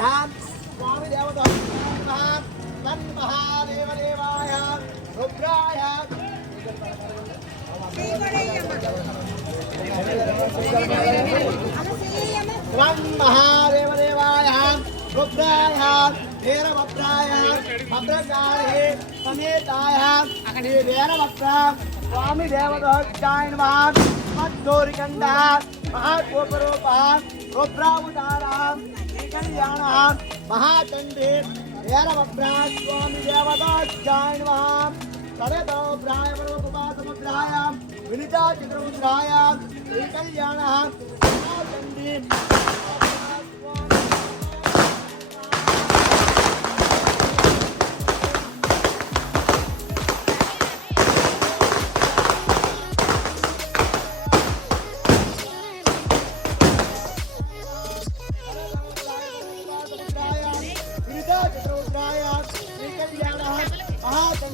स्वामी देवता महादेव देवाय रुद्राय महादेव देवाय रुद्राय वीरभद्राय भद्रकाले समेताय वीरभद्रा स्वामी देवताय नमः मद्धोरिकंड महाकोपरूपा रुद्रावतारा कल्याण महाचंडी वीरभद्रा स्वामी देवताय नमः सड़ेतोभ्राय परमोपवासमुद्राय विनिता चित्रमुद्राय कल्याण महाचंडी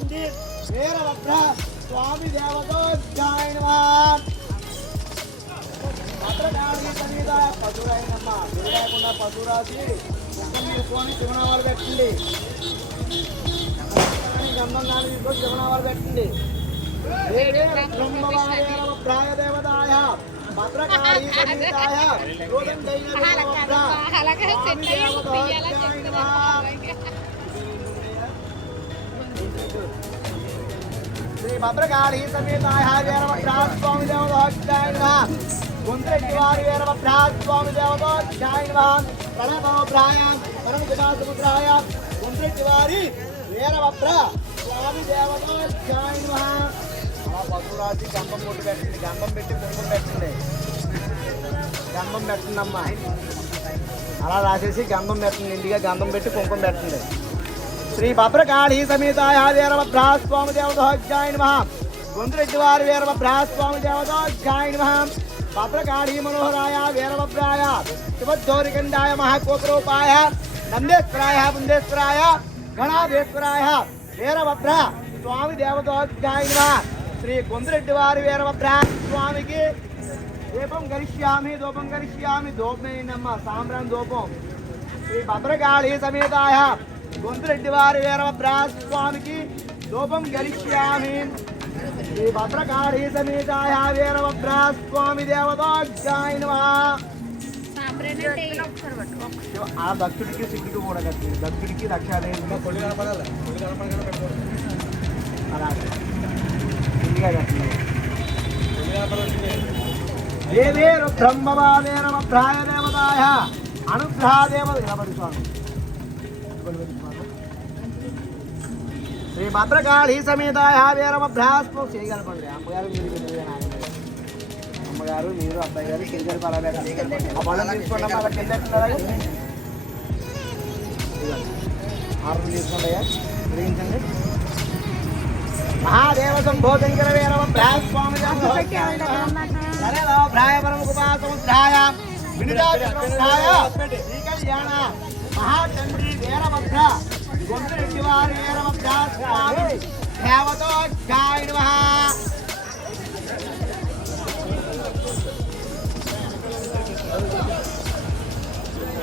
वीरभद्रा स्वामी देवताय नमः భద్రకాళి సమేత పశువులైనమ్మ లేకుండా పశువు రాసి తీసుకొని శివనామాలు పెట్టండి గంధం నాలుగు తీసుకొని శివనామాలు పెట్టండి ప్రాయ దేవతాయ భద్రకాళి సమేతాయ శ్రీ భద్రకాళి సమేతాయ వీరభద్రా స్వామి దేవతాయ నమః గుండ్రెడ్డివారి వీరభద్రా స్వామి దేవతాయ నమః ప్రణతోభ్రాయ పరమశివాసముద్రాయ గుండ్రెడ్డివారి వీరభద్రా స్వామి దేవతాయ నమః పశురాజు గంధం కొట్టు పెట్టండి గంధం పెట్టి కుంకుమ పెట్టండి గంధం పెట్టండి అమ్మా అలా రాసేసి గంధం పెట్టండి ఇంటిగా గంధం పెట్టి కుంకుమ పెట్టండి శ్రీ భద్రకాళి సమేతాయ వీరభద్రా స్వామి దేవతాయ నమః గుండ్రెడ్డివారి వీరభద్రా స్వామి దేవతాయ నమః భద్రకాళి మనోహరాయ వీరభద్రాయ శివద్ధోరికండాయ మహాకోపరూపాయ నందేశ్వరాయ బుందేశ్వరాయ గణాధేశ్వరాయ వీరభద్రా స్వామి దేవతాయ నమః శ్రీ గుండ్రెడ్డివారి వీరభద్రా స్వామికి దీపం గరిష్యామి దూపం గరిష్యామి దూపమేనమ్మ సాంబ్రాన్ దూపం శ్రీ భద్రకాళి సమేతాయ గుండ్రెడ్డివారి వీరభద్రా స్వామికి దూపం గరిష్యామి శ్రీ భద్రకాళి సమేతాయ వీరభద్రా స్వామి దేవతాయ నమః ఆ భక్తుడికి శివుడికి కూడా కట్టింది భక్తుడికి రక్షాదేవిగా అలాగే ఇండిగా కట్టింది దేవే రుద్రంబవా వీరభద్రాయ దేవతాయ అనుగ్రహ దేవత స్వామి శ్రీ భద్రకాళి సమేతాయ వీరభద్రా చేయగలపండి అమ్మగారు మీరు అమ్మగారు మీరు అబ్బాయి గారు కింద పడబెట్టండి తీసుకోండి అలా కింద ఆర్డర్ తీసుకోండి గ్రహించండి మహాదేవ సంభోధంకర వీరభద్రా స్వామి ప్రాయ పరమకుపాసముద్రాయ వినితాయ కళ్యాణ మహాచంద్రీ వీరభద్ర గుండ్రెడ్డివారి వీరభద్రా స్వామి దేవతాయ నమః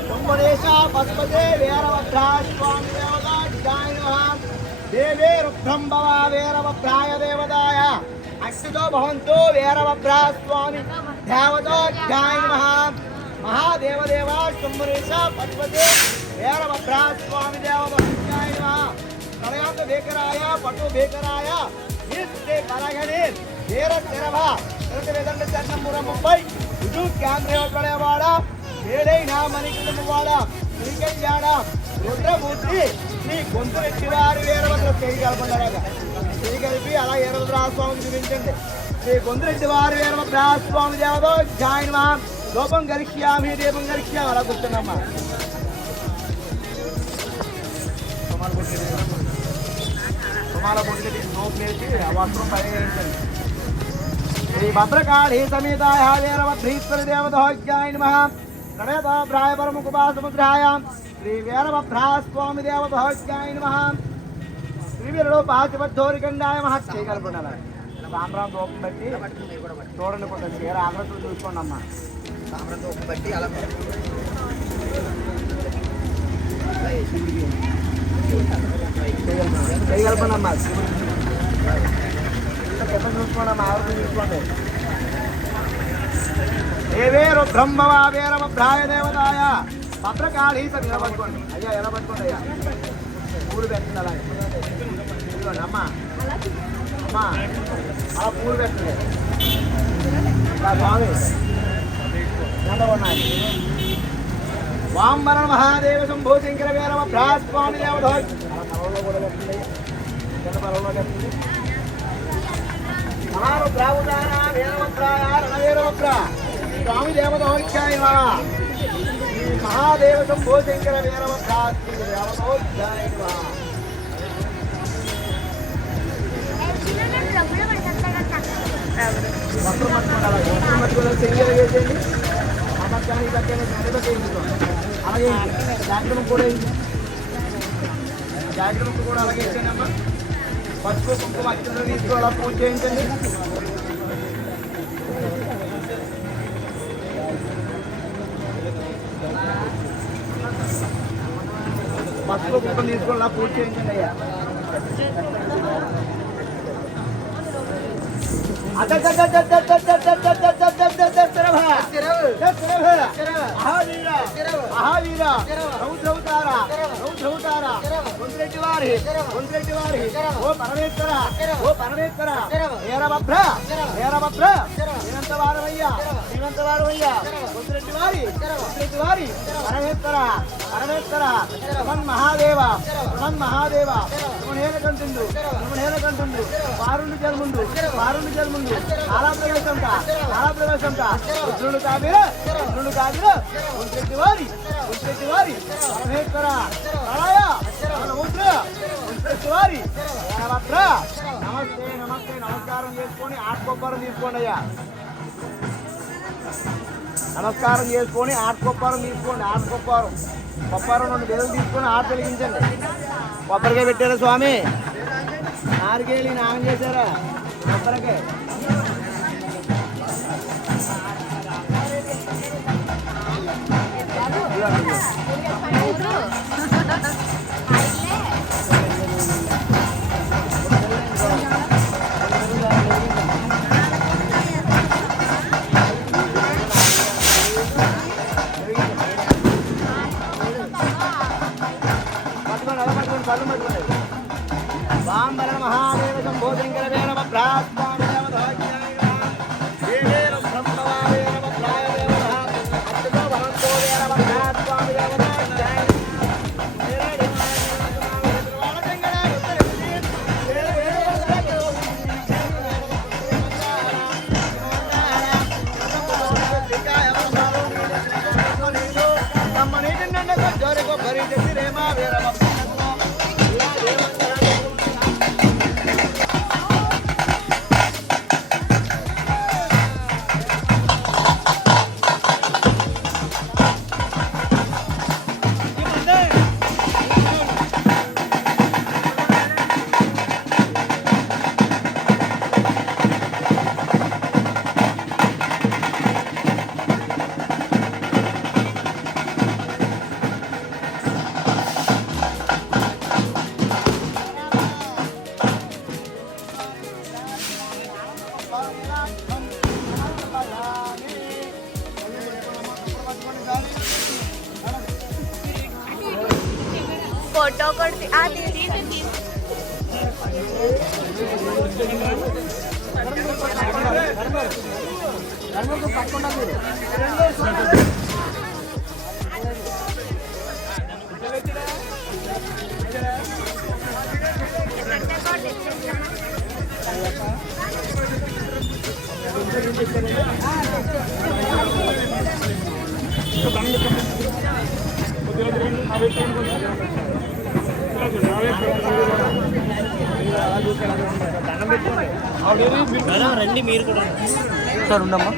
కుంభదేశ పద్మదే వీరభద్రా స్వామి దేవతాయ నమః దేవే రుద్రంబవా వీరభద్రాయ దేవతాయ అక్షితో భవంతో వీరభద్రా స్వామి దేవతాయ నమః మహాదేవదేవ కుంభదేశ పద్మదే వీరభద్రా స్వామి దేవతాయ నమః కళయాంత భీకరాయ పటు భీకరాయ నిత్య కలగని వీర తెరవ వేదండ చంద్రపుర ముంబై రుజు కేంద్రవాడ ఏడైన మణికంఠవాడ శ్రీకళ్యాణ రుద్రమూర్తి శ్రీ గుండ్రెడ్డివారి వీరభద్ర చేయగలపండి చేయగలిపి అలా వీరభద్రా స్వామిని చూపించండి శ్రీ గుండ్రెడ్డివారి వీరభద్రా స్వామి దేవతాయ నమః లోపం గరిష్యామి దీపం గరిష్యామి అలా కూర్చున్నమ్మా శ్రీ భద్రకాళి సమేతాయ వీరభద్రీశ్వరి దేవతాయ నమః ప్రణతోభ్రాయ పరమకుపాసముద్రాయ శ్రీ వీరభద్రా స్వామి దేవతాయ నమః శ్రీ వీరుడు పాచిబద్ధోరికండాయ మహత్ చేయగలపండి సాంబ్రాం దూపం బట్టి చూడండి కొంచెం చీర ఆగ్రత్తలు చూసుకోండి అమ్మా సాంబ్రాం దూపం బట్టి అలా చేయగలపనమ్మా చూసుకోండి ఆరోగ్యం చూసుకోండి ఏవే రుద్రంభవావేరమభ్రాయ దేవతాయ భద్రకాళీ సార్ ఎలా పట్టుకోండి అయ్యా ఎలా పట్టుకోండి అయ్యా పూలు పెట్టండి అలా ఇదిగోండి అమ్మా అమ్మా అలా పూలు పెట్టండి స్వామి ఎంత ఉన్నాయి వాంబర మహాదేవ శంభో శంకర వీరమ భ్రాస్వామి దేవత పొలంలో కూడా పెట్టండి చిన్న పొలంలో పెట్టండి మహారుద్రావుదారా వీరభద్రాయ రణవీరభద్ర స్వామి దేవతోఖ్యాయ మహాదేవ శంభో శంకర వీరభద్రాస్తి దేవతోఖ్యాయ తెలియజేసేయండి అమ్మకానికి అలాగే జాగ్రత్త కూడా జాగ్రత్త కూడా అలాగే ఇచ్చేయండి అమ్మ పసుపు కుంకుమ అక్షంతలు తీసుకుని అలా పూజ చేయించండి పసుపు కుంకుమ తీసుకుని అలా పూజ చేయించండి అయ్యా ఓ పరమేశ్వర ఓ పరమేశ్వర వీరభద్ర వీరభద్ర శ్రీమంతవారమయ్యా శ్రీమంతవారమయ్యా కొంచెరెడ్డి వారి పరమేశ్వర పరమేశ్వర మహాదేవ మహాదేవ నేలకంటుండు నేలకంటుండు వారుండు జన్ముండు వారుండు జన్ముండు ఆలాప్రవేశంట ఆలాప్రవేశంట రుద్రుడు కాదు కొంచెరెడ్డి వారి పరమేశ్వర ప్రళయ కొంచెరెడ్డి వారి వీరభద్ర నమస్తే నమస్తే నమస్కారం చేసుకొని ఆత్మొప్పరం తీసుకోండి అయ్యా నమస్కారం చేసుకొని ఆత్మొప్పరం తీసుకోండి ఆత్మొప్పరం కొప్పరం 2 గెలలు తీసుకొని ఆట వెలిగించండి కొబ్బరికాయ పెట్టారా స్వామి నారికేళి నాగం చేశారా కొబ్బరికాయ వాంబర మహాదేవ శంభో శంకర వీరమ భ్రాస్వామి దేవతాఖ్యాయ దేవేర బ్రహ్మవాయ వీరభద్రాయ దేవత అత్యుతో భవంతో వీరమ భ్రాస్వామి దేవతాఖ్యాయ फोटो करते రండి మీరు కూడా సార్ ఉండమ్మా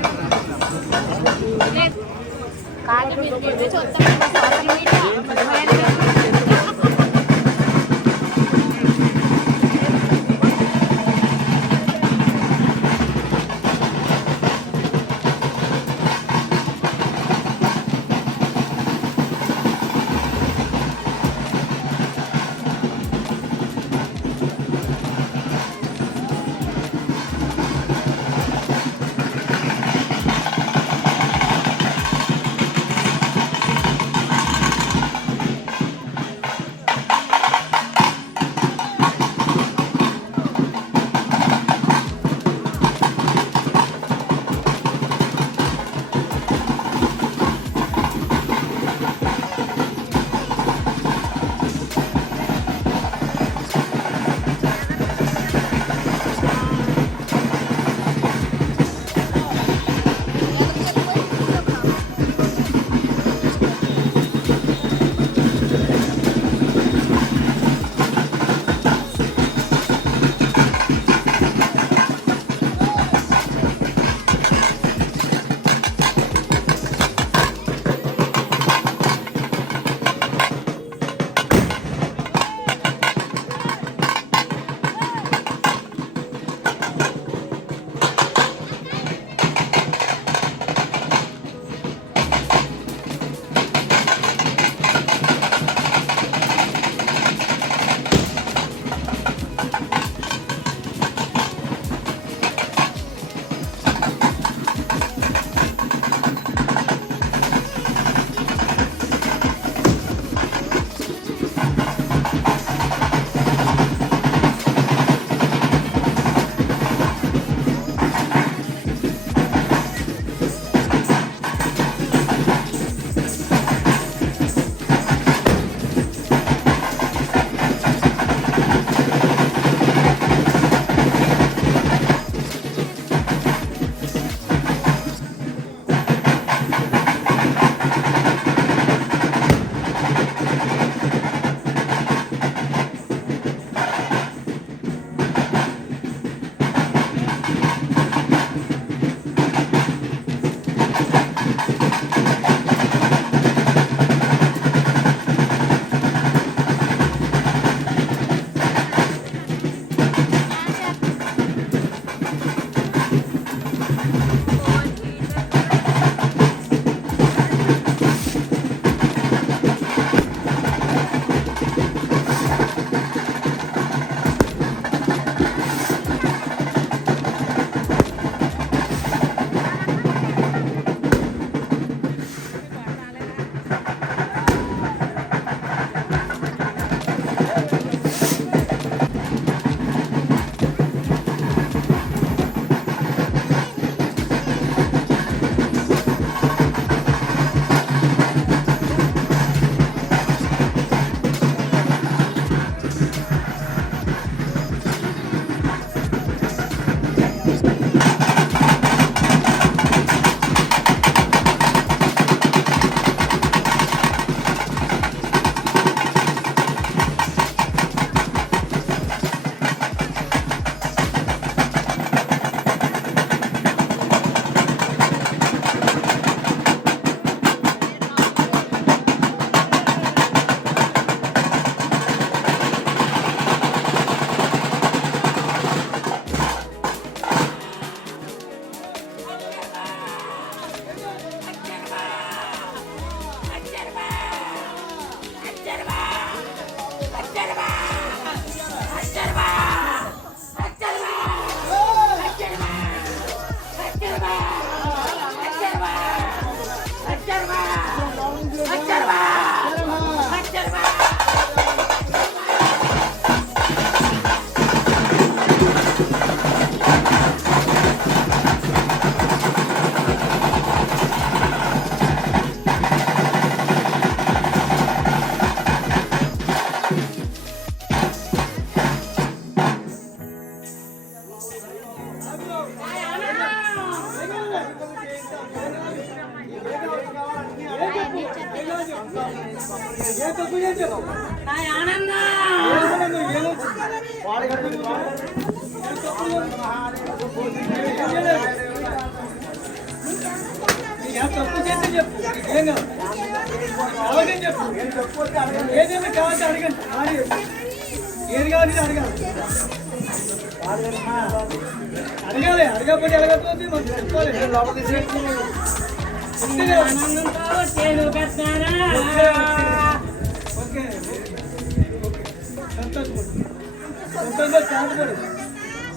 తప్పు చేస్తే చెప్పు ఏం కాదు అలాగే చెప్పు ఏదైనా కావాలి అడగండి ఏది కావాలి అడగాలి అడగాలి అడగకపోతే అడగకపోతే మనం చెప్పుకోవాలి ఓకే సంతోషంగా శాంతపడదు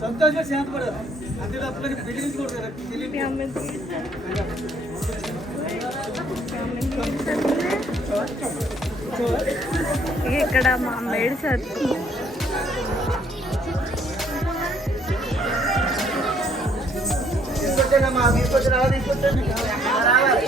సంతోషంగా శాంతపడదు అంతే తప్పని బెదిరించకూడదు ఇక్కడ మా అమ్మాయి చదువు తీసుకొచ్చానమ్మా తీసుకొచ్చిన తీసుకొచ్చాను రావాలి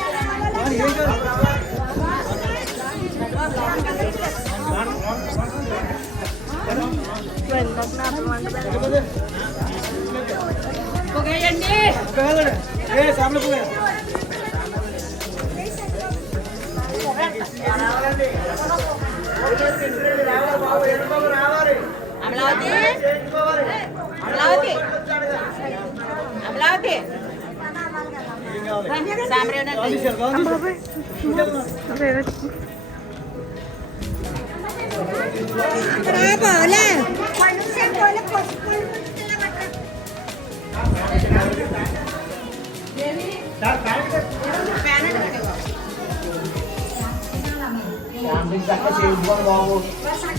చక్కగా చేయించుకోవాలి బాబు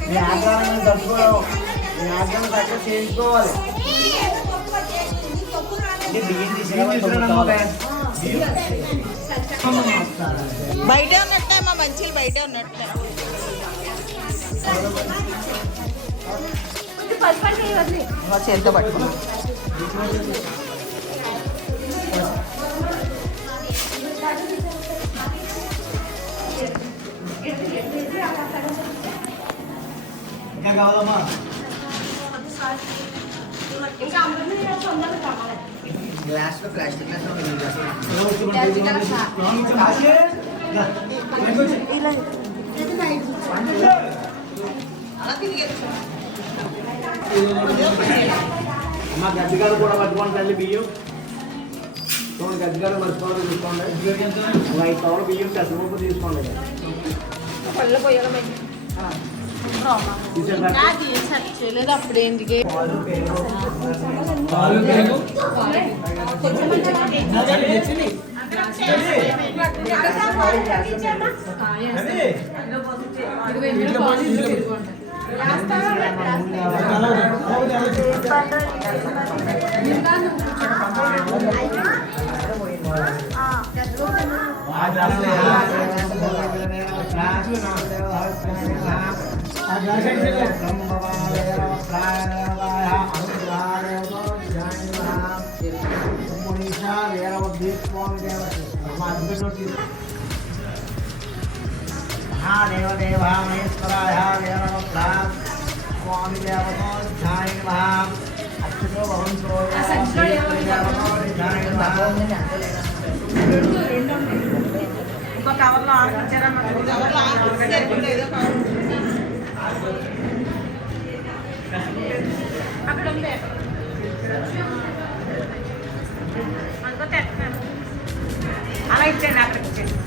మీ ఆగ్రహాన్ని తట్టుకోవడం మీ ఆగ్రహం చక్కగా చేయించుకోవాలి బయటే ఉన్నట్టే మా మంచిలు బయటే ఉన్నట్టే చేతితో పట్టుకున్నాం ఇంకా కావాలమ్మా గ్లాస్లో ప్లాస్టిక్ అమ్మ గడ్డిగారు కూడా పట్టుకోండి తల్లి బియ్యం చూడండి గడ్డిగారు మర్చిపోవాలి తీసుకోండి 5 కవర్లు బియ్యం పెసరపప్పు తీసుకోండి చేయలేదు అప్పుడు ఏంటికి महादेवदेवा महेश्वराय स्वामी देवतोध्याय नमः अच्युतो भवन्तो ఇంకో కవర్లో ఆడుకుంటారా అక్కడ ఉంది అలా ఇచ్చేయండి అక్కడికి ఇచ్చేయండి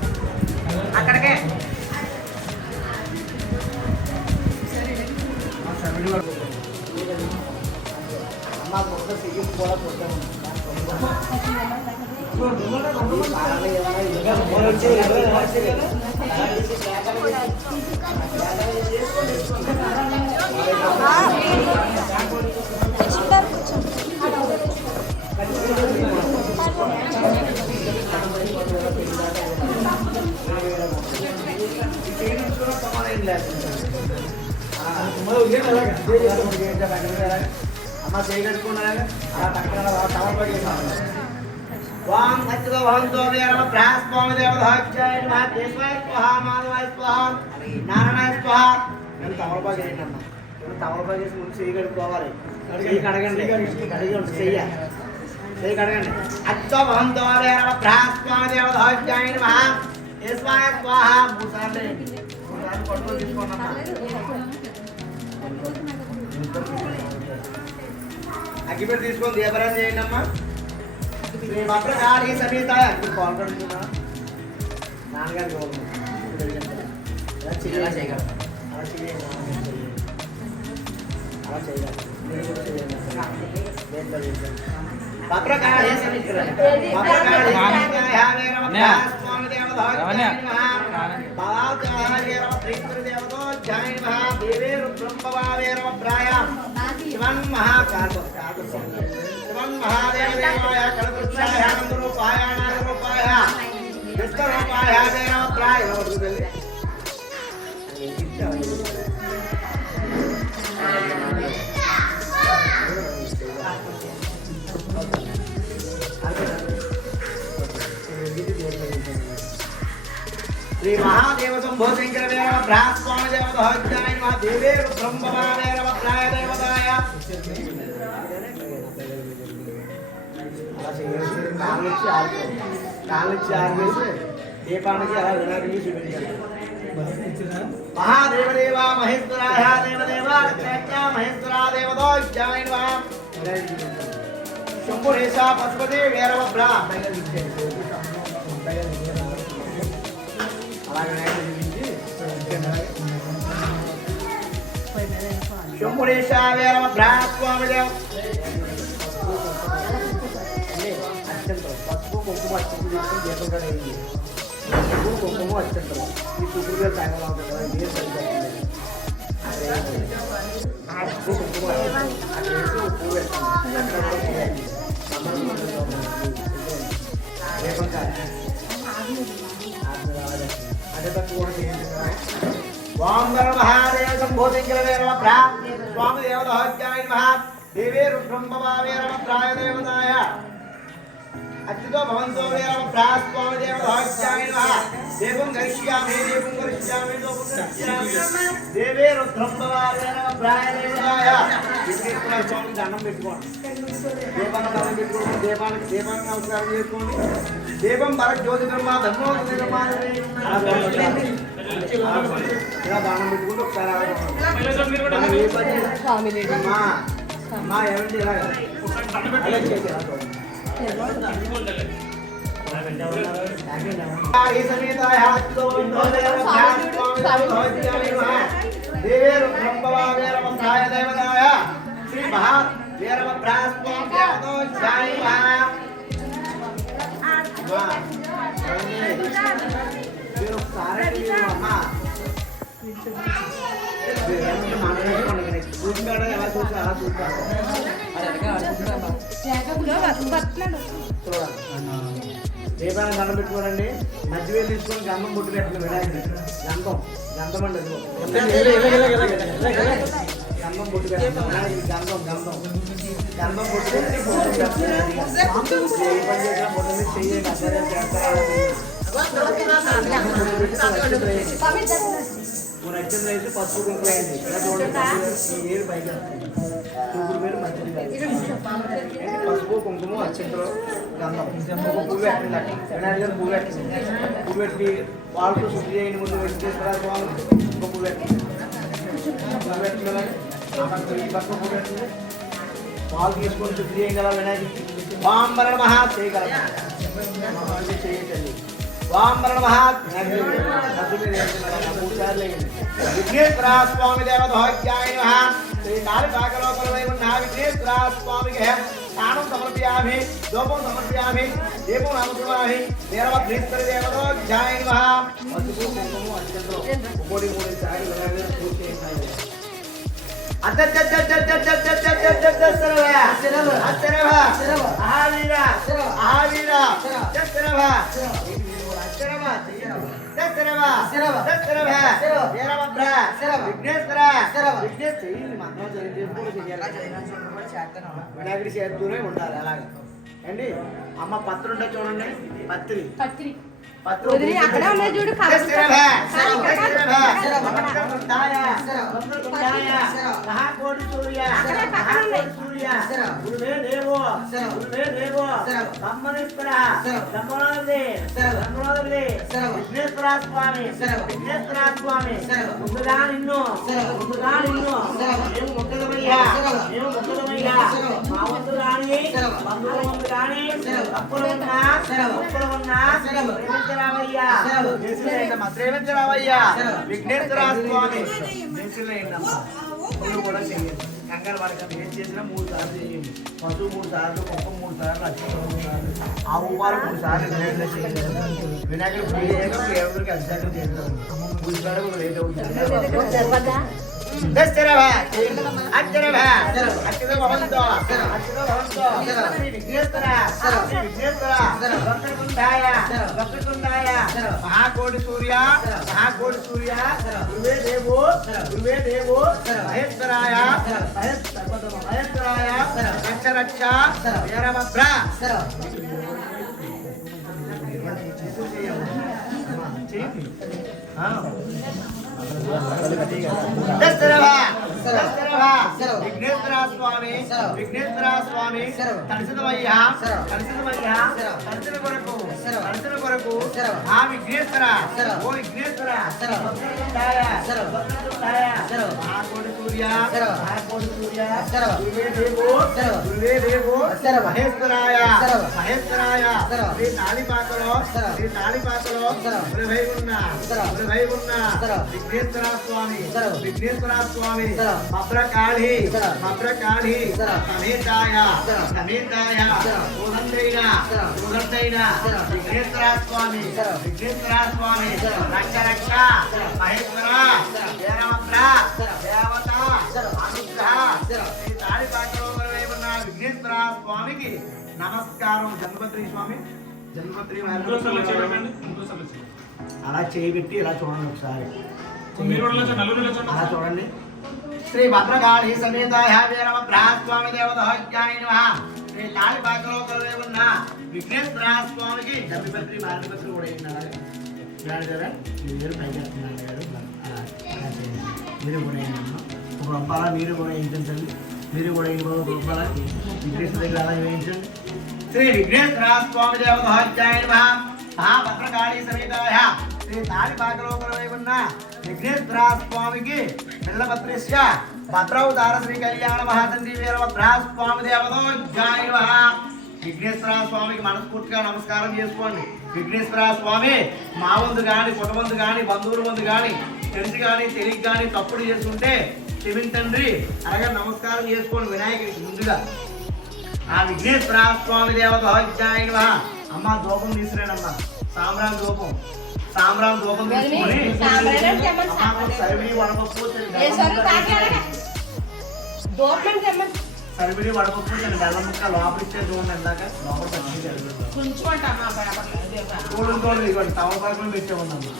అక్కడికే అమ్మ కొత్త సిగ్గు కూడా కొట్టాము అమ్మ చేయగలుగుకున్నారా అలా పక్కన టవర్ పడి वाम अच्युतो भवन्तो वेरम ब्रह्मस्वामी देवताय नमः देवाय स्वाहा माधवाय स्वाहा नारायणाय स्वाहा నేను తమలపాకు చేయండి నేను తమలపాకు చేసి ముందు చెయ్యి కడుక్కోవాలి చెయ్యి కడగండి కడిగి చెయ్య చెయ్యి కడగండి అచ్యుతో భవంతో వేరమ బ్రహ్మస్వామి దేవతాయ నమः దేవాయ స్వాహా మూసార్లు పట్టుకొని తీసుకోండి. అగ్గిపెట్టి తీసుకొని దీపారాధన చేయండి అమ్మా. శ్రీ భద్రకాళి సమేత పాల్గొంటున్నా నాన్నగారికి అలా చేయగలరు. భద్రకాళి సమేత శివన్ మహాదేవాయ కళకృష్ణాయ నందరూపాయ నాగరూపాయ విష్ణురూపాయ దేవప్రాయ శ్రీ మహాదేవ శంభో శంకర వేరవ బ్రహ్మస్వామి దేవతాయ దేవే బ్రహ్మవా వేరవ ప్రాయ దేవతాయ కాళ్ళిచ్చి ఆగేసి దీపానికి అలా వినాయకుడికి చూపించాలి. మహాదేవదేవ మహేశ్వరాయ దేవదేవ మహేశ్వరా దేవతో శంభురేశ పశుపతి వేరవ బ్రా అలా వినాయకుడు చూపించి శంభురేశ వేరవ బ్రా స్వామి దేవ పసుపు కుంకుమ అత్యంత తీసుకుని దీపం కూడా అయింది. పసుపు కుంకుమ అత్యంత ఈ కుటుంబ సాయంలో ఉంటుంది కదా ఇదే సరిపోతుంది. పసుపు కుంకుమ అక్కడ వేసి ఉప్పు వేస్తుంది దీపం కాదు అదే తక్కువ కూడా చేయండి. వాంగర మహాదేవ సంబోధించిన వేరవ ప్రా స్వామి దేవతాయ మహా దేవే రుద్రంబవా వేరవ ప్రాయ దేవతాయ అత్యుతో భవంతో వేరవ ప్రాస్వామి దేవతాయ నమః దేవం గరిష్యామి దేవే రుద్రంబవా వేరవ ప్రాయ దేవతాయ విష్ణుకుమార స్వామి దండం పెట్టుకోండి. దీపాన్ని దండం పెట్టుకోండి. దీపానికి నమస్కారం చేసుకోండి. దీపం భరత్ జ్యోతి బ్రహ్మ ధర్మో ఇలా దానం పెట్టుకుంటూ ఒకసారి అమ్మా ఏమంటే ఇలా శ్రీ మహా వీరవ ఎలా చూసి అలా చూస్తారు. దీపాన్ని దండం పెట్టుకోనండి. మధ్యవేలు తీసుకొని గంధం బొట్టు పెట్టండి. వినాయకుడి గంధం అండి గంధం బొట్టు పెట్టండి. వినాయకుడి గంధం బొట్టు పెట్టి బొట్టు పెట్టండి. ఏ పని చేసినా బొట్టు మీద చెయ్యండి. అసలే నచ్చింది అయితే పసుపు కుంకుమ వేయండి. ఏరు పైకి తూగురు పేరు మంచిది పసుపు కుంకుమ అచ్చింతలో గంధం పువ్వు పెట్టండి. వినాయకుడు పువ్వు పెట్టండి. పువ్వు పెట్టి వాళ్ళతో శుద్ధి చేయండి. ముందు వెంకటేశ్వర స్వామి పువ్వు పెట్టండి. పువ్వు పెట్టిన ఈ పక్క పువ్వు పెట్టండి. పాలు తీసుకొని శుద్ధి చేయగల వినాయకుడికి వాంబర మహా చేయగల చేయండి. వాంబర మహా విఘ్నేశ్వర స్వామి దేవతాయ నమః శ్రీ కాళికాకలోపలమై ఉన్న విఘ్నేశ్వర స్వామికి స్నానం సమర్పయామి. ధూపం సమర్పయామి. దీపం సమర్పయామి. వీరభద్రేశ్వర దేవతాయ నమః పసుపు కుంకుమ అత్యంతో ఒకటి 3 సార్లు పూజ చేయండి. వినాయకుడి చేస్తూనే ఉండాలి. అలాగే అండి. అమ్మ పత్రి ఉంటే చూడండి. పత్రి మహాకోటి సూర్య దర్శనమయ్యా గురువే దేవో గురువే దేవో బ్రహ్మనేశ్వర బ్రహ్మనాథి విఘ్నేశ్వర స్వామి విఘ్నేశ్వర స్వామి ముందుగా నిన్ను మేము మొక్కదమయ్యా మా వంతు రాని బంధువుల వంతు రాని తప్పులు ఉన్నా ప్రేమించరామయ్యా ప్రేమించరామయ్యా విఘ్నేశ్వర స్వామి మీరు కూడా చెయ్యండి కంగారు పడకండి ఏం చేసినా 3 సార్లు చేయండి పశువు 3 సార్లు కుక్క 3 సార్లు అక్షరం 3 సార్లు ఆవు వారు 3 సార్లు వినాయకుడు చేయండి వినాయకుడు పూజ చేయక ఎవరికి అభిషేకం చేస్తారు పూజ సార్లు లేట్ అవుతుంది మహాకోటి సూర్య గురువే దేవో మహేశ్వరాయ రక్ష వీరభద్ర విఘ్నేశ్వర స్వామి కలిసిదమయ్యా కలిసిన కొరకు ఆ విఘ్నేశ్వర ఓ విఘ్నేశ్వర మహాకోటి సూర్య గురువే దేవో మహేశ్వరాయ శ్రీ తాళిపాకలో గురువై ఉన్న విఘ్నేశ్వర స్వామి భద్రకాళి సమేతాయ సుగంధైన విఘ్నేశ్వర స్వామి రక్ష మహేశ్వర వీరభద్ర దేవత అనుగ్రహ శ్రీ తాళిపాకలో ఉన్న విఘ్నేశ్వర స్వామికి నమస్కారం. జన్మపత్రి స్వామి అలా చేయబెట్టి ఇలా చూడండి ఒకసారి అలా చూడండి. శ్రీ భద్రకాళి సమేతాయ వీరభద్ర స్వామి దేవతోజ్ఞాయ నమః. శ్రీ తాళిపాకలో ఉన్న విఘ్నేశ్వర స్వామికి జన్మపత్రి మార్గపత్రి కూడా వేరు మీరు కూడా ఒక రూపాల మీరు కూడా వేయించండి. మీరు కూడా రూపాల విఘ్నేశ్వర దగ్గర అలా వేయించండి. శ్రీ విఘ్నేశ్వర స్వామి దేవతోజ్ఞాయ నమః. మహాభద్రకాళి సమేతాయ శ్రీ తాళిపాకలో ఉన్న విఘ్నేశ్వర స్వామికి బిల్లపత్రిస్య భద్రవతార శ్రీ కళ్యాణ మహాతండ్రి వీరభద్ర స్వామి దేవతోజ్ఞాయ నమః. విఘ్నేశ్వర స్వామికి మనస్ఫూర్తిగా నమస్కారం చేసుకోండి. విఘ్నేశ్వర స్వామి మా వంతు కానీ కుటుంబంతు కానీ బంధువుల వంతు కానీ తెలిసి కానీ తెలియక కానీ తప్పుడు చేసుకుంటే క్షమించండి అలాగే నమస్కారం చేసుకోండి వినాయకుడికి ముందుగా. ఆ విఘ్నేశ్వర స్వామి దేవతోజ్ఞాయ నమః. అమ్మ దూపం తీసుకురానమ్మా, సాంబ్రాన్ దూపం తీసుకొని సరివిడి వడపప్పు బెల్లం ముక్క లోపల ఇచ్చే చూడండి. ఇందాక లోపల చూడండి తమలపాకులు పెట్టే ఉందమ్మా.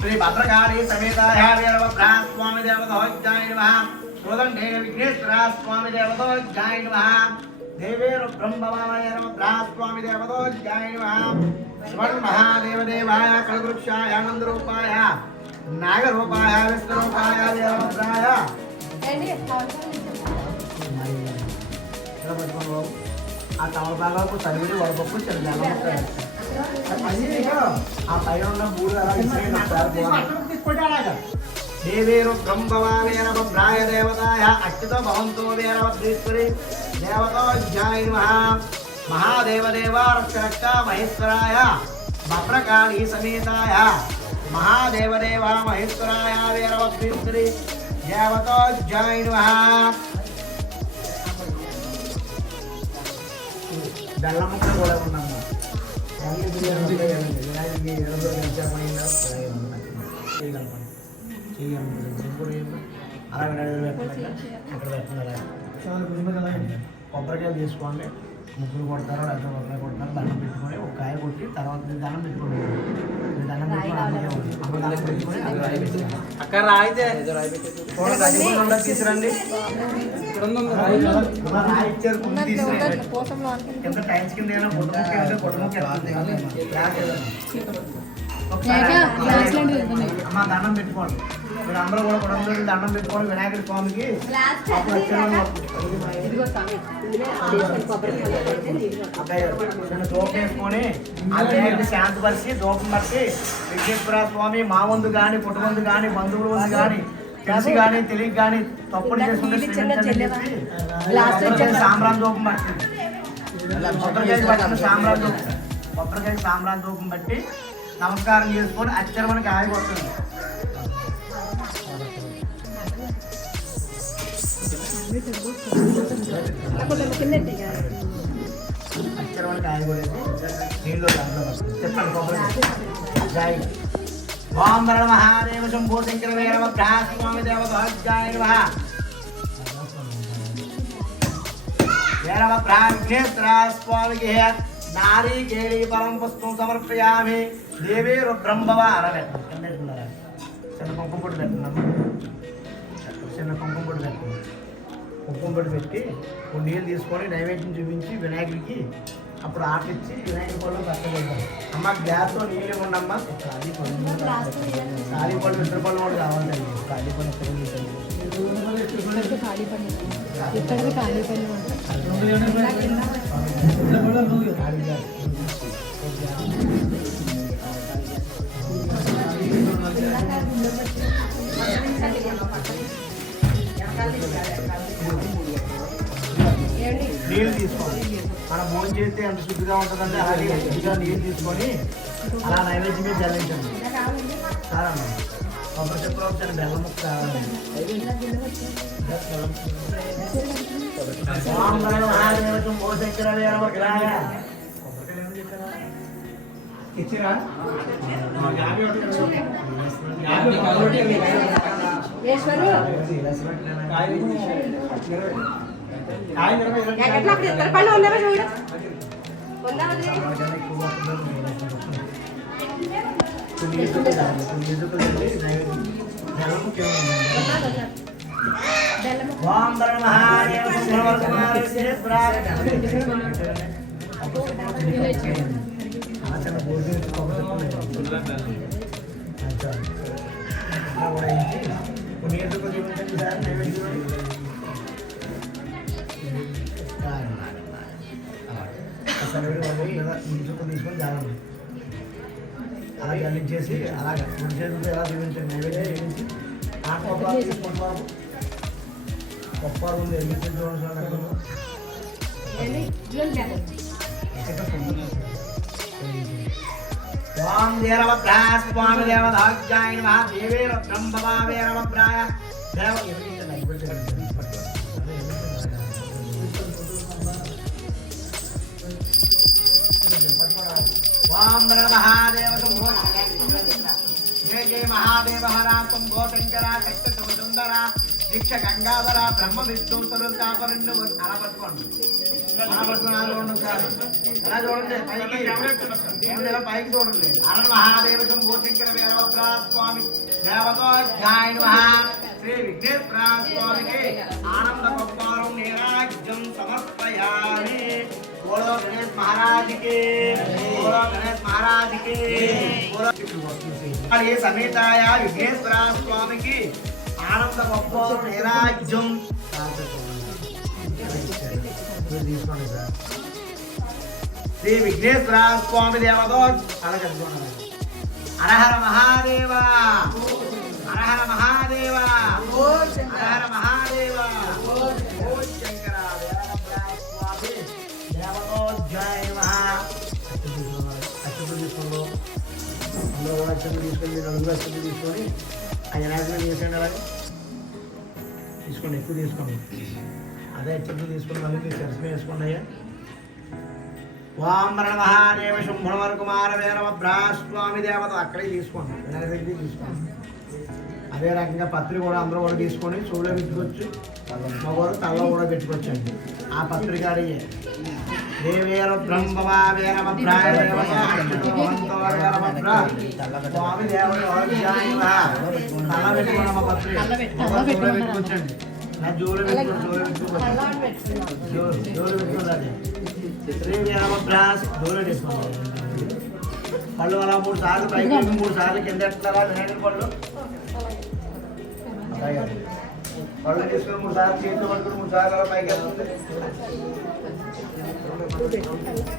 శ్రీ భద్రకాళి సమేతాయ వీరభద్ర స్వామి దేవతోజ్ఞాయ నమః. కోదండే విఘ్నేశ్వర స్వామి దేవతోజ్ఞాయ నమః. దేవేరు బ్రహ్మవాయ స్వామి దేవతోజ్ఞాయ నమః. స్వర్ణ మహాదేవదేవాయ కలవృక్షాయ నందరూపాయ నాగరూపాయ విష్ణురూపాయ వీరభద్రాయ ఆ తమలపాకు తరిమిడి వడపప్పు ఆ పైన ఉన్న మూడు అలా దేవేరు బ్రహ్మవాయ దేవతాయ అచ్యుత భవంతో వీరభద్రేశ్వరి దేవతోజ్ఞాయ నమః. మహాదేవదేవ రక్ష మహేశ్వరాయ భద్రకాళి సమేతాయ మహాదేవదేవ మహేశ్వరాయ వీరభద్రేశ్వరి దేవతోజ్ఞాయ నమః. బెల్లం ముక్క కూడా ఉన్నాము. అలా అక్కడ పెట్టండి. కొబ్బరికాయ తీసుకోండి, ముగ్గురు కొడతారో లేకపోతే కొబ్బరికాయ కొడతారో దండం పెట్టుకొని ఒక కాయ కొట్టి తర్వాత దండం పెట్టుకోండి. దండం పెట్టుకొని అక్కడ తీసుకురండి. రాయి ఇచ్చారు కుంది తీసుకురండి. కింద టైమ్స్ కింద ఏమైనా ఒకసారి అమ్మ దండం పెట్టుకోండి. మీరు అందరూ కూడా కుటుంబంలో దండం పెట్టుకోండి వినాయకుడి స్వామికి. అప్పుడు వచ్చాను అబ్బాయి చిన్న దూపం వేసుకొని ఆ వినాయకుడి శాంతిపరిచి దూపం పరిచి విఘ్నేశ్వర స్వామి మా వంతు కానీ కుటుంబందు కానీ బంధువుల వంతు కానీ తెలిసి కానీ తెలియక కానీ తప్పులు చేసుకుంటే సాంబ్రాన్ దూపం పడుతుంది. కొబ్బరికాయ పట్టిన సాంబ్రాన్ దూపం బట్టి నమస్కారం చేసుకొని అచ్చరమనికి ఆగి వస్తుంది. అచ్చరమనికి ఆగి కూడా నీళ్ళు చెప్పండి కొబ్బరి జాయి. ఓం వరణ మహాదేవ శంభో శంకర వేరవ స్వామి దేవతాయ వేరవ విఘ్నేశ్వర స్వామికి నారీకేళి పరం పుష్పం సమర్పయామి. దేవీ రుద్రంభవ అరబెట్టండి. చిన్న కుంకుమ పొడి పెట్టండి. చిన్న కుంకుమ పొడి పెట్టండి. కుంకుమ పొడి పెట్టి కొన్ని నీళ్ళు తీసుకొని నైవేద్యం చూపించి వినాయకుడికి అప్పుడు ఆటిచ్చి వినాయకుడి పళ్ళు కట్టగలుగుతాం. అమ్మ గ్యాస్లో నీళ్ళు ఇవ్వండమ్మా. ఖాళీ పళ్ళు ఇద్దరు పళ్ళు కూడా కావాలండి. ఖాళీ పళ్ళు నీళ్ళు తీసుకోండి. మనం భోజనం చేస్తే ఎంత శుద్ధిగా ఉంటుందంటే అలాగే శుద్ధిగా నీళ్ళు తీసుకొని అలా నైవేద్యం మీద జల్లించండి. చాలా కొబ్బరి చెప్పులు వచ్చాను బెల్లం ముక్క కావాలి. ఇచ్చిరా తీసుకొని జాగ్రత్త అలా జల్లించేసి అలాగే రెండు చేతులతో ఎలా చూపించండి. నైవేద్యం చూపించి తీసుకుంటున్నాము. కొప్పారు ఉంది ఓం దేవభ్రా స్వామి దేవదాజ్యాయ నమః. దేవే రుద్రంభవావే నమః. దేవ ఓం వరణ మహాదేవ శంభో జయ జయ మహాదేవ హర శంభో శంకర శక్త సుందర దీక్ష గంగాధర బ్రహ్మ విష్ణు స్వరూపాపరుణ్ణి అలా పట్టుకోండి. అలా పట్టుకుని ఎలా చూడండి పైకి ఇలా పైకి చూడండి. అరణ మహాదేవ శంభో శంకర వీరభద్రా స్వామి దేవతాయ నమః. శ్రీ విఘ్నేశ్వర స్వామికి ఆనంద కొప్పారం నీరాజ్యం సమర్పయామి. बोलो गणेश महाराज के, बोलो गणेश महाराज के, बोलो ये समेताया विघ्नेश्वर स्वामी की आनंद गొప్ప निराज्यम. श्री विघ्नेश्वर स्वामी देवतो अलग हर हर महादेव, हर हर महादेव, हर हर महादेव. జయ మహా అక్షతులు తీసుకోండి. అందరూ అక్షతులు తీసుకొని నలుగురు అక్షతులు తీసుకొని ఆ వినాయకుడు తీసుకోండి. అలాగే తీసుకోండి, ఎక్కువ తీసుకోండి. అదే అక్షతులు తీసుకొని మళ్ళీ మీరు చర్చ వేసుకోండి. అయ్యా ఓం వరణ మహాదేవ శంభువర కుమార వీరభద్రా స్వామి దేవత అక్కడే తీసుకోండి. వినాయక దగ్గర తీసుకోండి. అదే రకంగా పత్రిక కూడా అందరూ కూడా తీసుకొని చెవులో పెట్టుకోవచ్చు. మగవారు తలలో కూడా పెట్టుకోవచ్చండి. ఆ పత్రిక అడిగే దేవేర బ్రహ్మవా వీరభద్రాయ స్వామి దేవతాయ తల పెట్టుకోండి. పత్రిక పెట్టుకోవచ్చండి. నా జోలు జోలు పెట్టుకోండి. శ్రీ వీరభద్రా జోలు పెట్టుకోండి. పళ్ళు అలా 3 సార్లు పైకి 3 సార్లు కింద ఎట్లా వినాయకుడి పళ్ళు పళ్ళు తీసుకుని 3 సార్లు చేతిలో పట్టుకుని 3 సార్లు అలా పైకి వెళ్తుంది.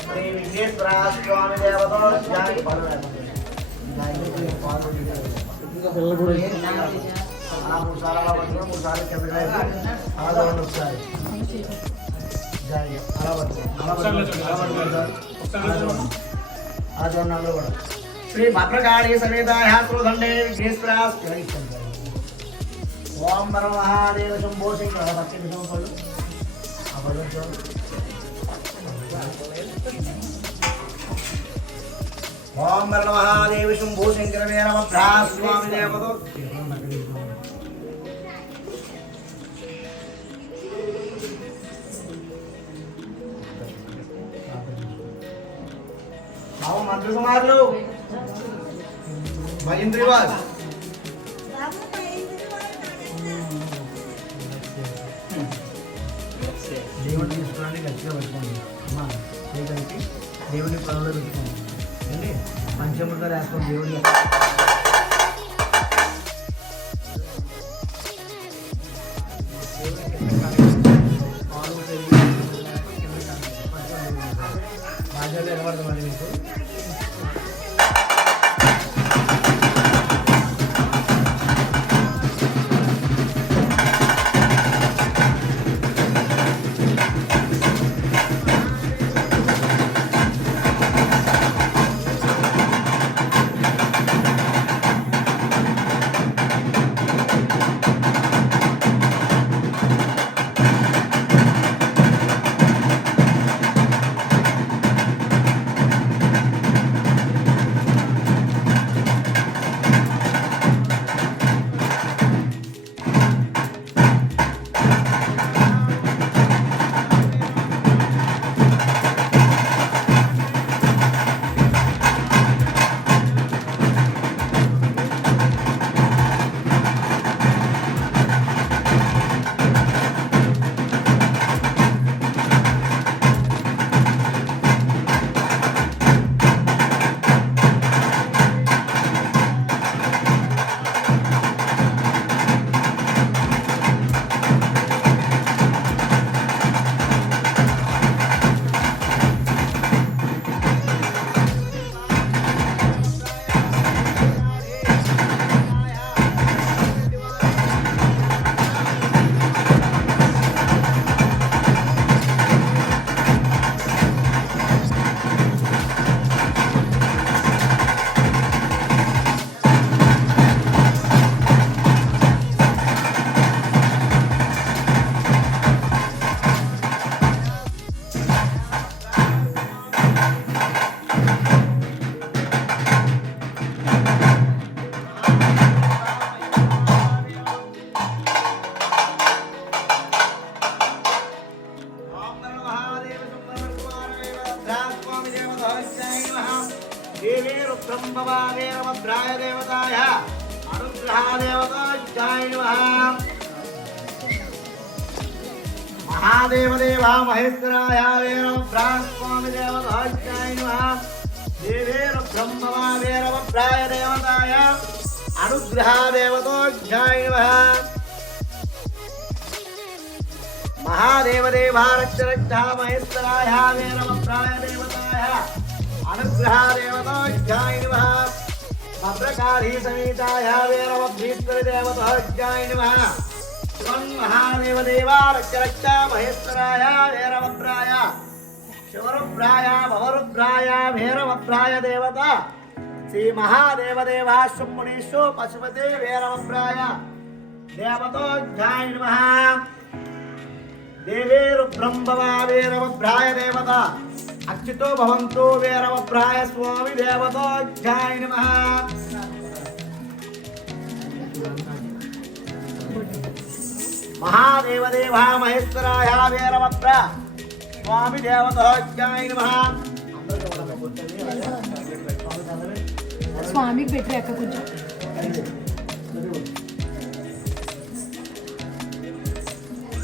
శ్రీ విఘ్నేశ్వర స్వామి దేవత పళ్ళు అలా 3 సార్లు అలా పట్టుకుని 3 సార్లు కిందకి అలా చూడండి ఒకసారి అలా పట్టుకోండి కూడా శ్రీ భద్రకాళీ సమేతాయ శ్రోదండే విఘ్నేశ్వర ఓం నమ మహాదేవ శంభో శంకర భక్తి పళ్ళు ఆ పళ్ళు ఓం నమ మహాదేవ శంభో శంకర నమ స్వామి దేవతో మంత్రి కుమారులు మహేంద్రి వాస్ దేవుడిని తీసుకోవడానికి గట్టిగా పెట్టుకోండి అమ్మా చేయడానికి దేవుడిని పనులు పెట్టుకోండి అండి పంచములతో రాసుకోండి దేవుడిని బాధ్యత నిలబడతామండి మీకు ब्रह्मवादेवभद्राय देवताय अनुग्रहादेवताय नमः। महादेवदेवा महेश्वराय वीरभद्रास्वामी देवताय नमः। देवेर ब्रह्मवादेवभद्राय देवताय अनुग्रहादेवताय नमः। महादेवदेवा रक्षरक्षा महेश्वराय वीरभद्राय देवताय अनुग्रहादेवताय नमः। भद्रकाली समेताय वीरभद्रेश्वरी देवताय नमः। महादेवदेवा रक्षरक्षा महेश्वराय वीरभद्राय शिवरुद्राय भवरुद्राय वीरभद्राय देवता श्री महादेवदेवाश्व मुनीषु पशुपते वीरभद्राय देवताय नमः। देवेरु ब्रह्मवा वीरभद्राय देवता अच्युतो भवन्तु वीरभद्राय स्वामी देवताय नमः। महादेवदेवा महेश्वराय वीरभद्र स्वामी देवताय नमः। स्वामी बेटे अక్క కొంచెం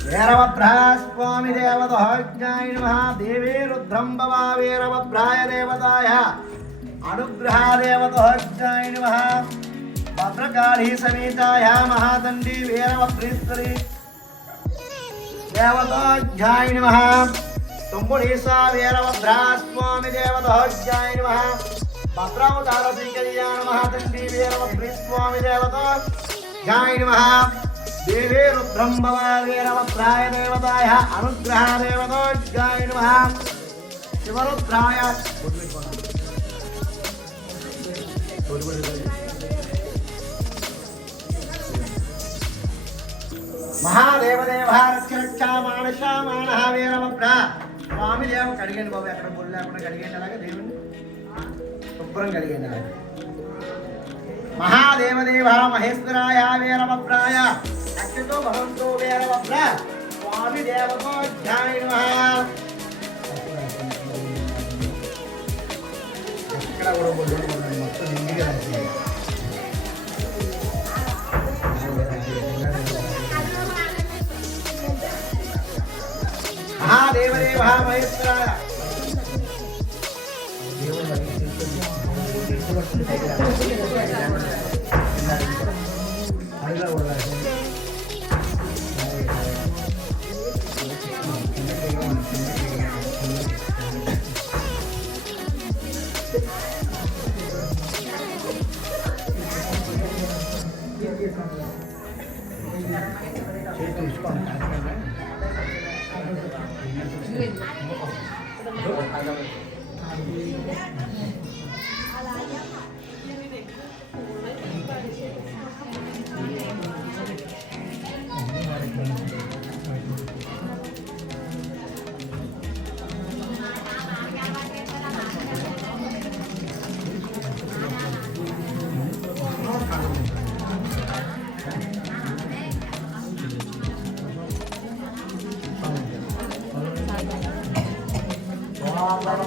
वीरभद्रास्वामी देवताय नमः। देवी रुद्रं भवा वीरभद्राय देवताय అనుగ్రహాదేవతోజ్ఞాయ నమః భద్రకాళీ సమేతాయ మహాదండి వీరవద్రీశ్వరి దేవతోజ్ఞాయ నమః తుంబుడీసా వీరభద్రాస్వామి దేవతోజ్ఞాయ నమః భద్రావతార శ్రీ కళ్యాణ మహాదండి వీరభద్రీస్వామి దేవతోజ్ఞాయ నమః దేవే రుద్రంభవ వీరభద్రాయ దేవతాయ అనుగ్రహాదేవతోజ్ఞాయ నమః శివరుద్రాయ మహాదేవదేవ రక్షరక్షామానశామాన వీరభద్ర స్వామి దేవ కడిగండి బాబు ఎక్కడ బొల్లు లేకుండా కడిగండి అలాగే దేవుని శుభ్రం కడిగండి అలాగే మహాదేవదేవ మహేశ్వరాయ వీరభద్రాయ అక్షతో భవంతో వీరభద్ర స్వామి దేవతోజ్ఞాయ నమః ఎక్కడ కూడా బొల్లు మొత్తం నిండిగా రాసి మహాదేవదేవ మహేశ్వరాయ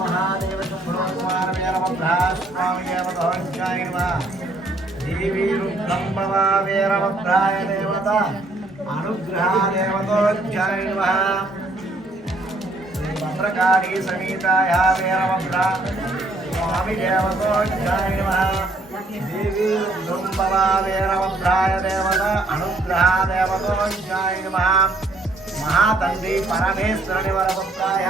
మహాదేవ శుభ్రకుమార వీరభద్రాస్వామి దేవతోజ్ఞాయ నమః దేవీ రుద్రంభవ వీరభద్రాయ దేవత అనుగ్రహాదేవతోజ్ఞాయ నమః శ్రీ భద్రకాళీ సమేతాయ వీరభద్ర స్వామి దేవతోజ్ఞాయ నమః దేవీ రుద్రంభవ వీరభద్రాయ దేవత అనుగ్రహాదేవతోజ్ఞాయ నమః మహాతండ్రి పరమేశ్వరుని వరభద్రాయ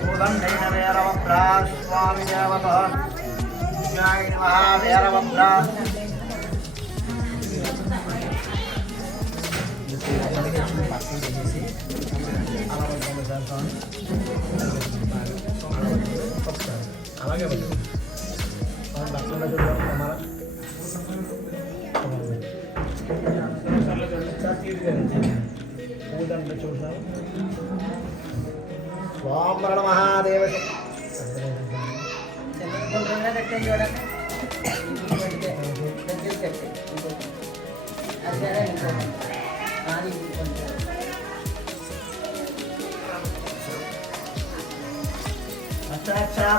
కోదండైన వీరభద్ర స్వామి దేవతోజ్ఞాయ నమః వీరభద్ర అలాగే చూసారు స్వామరణ మహాదేవ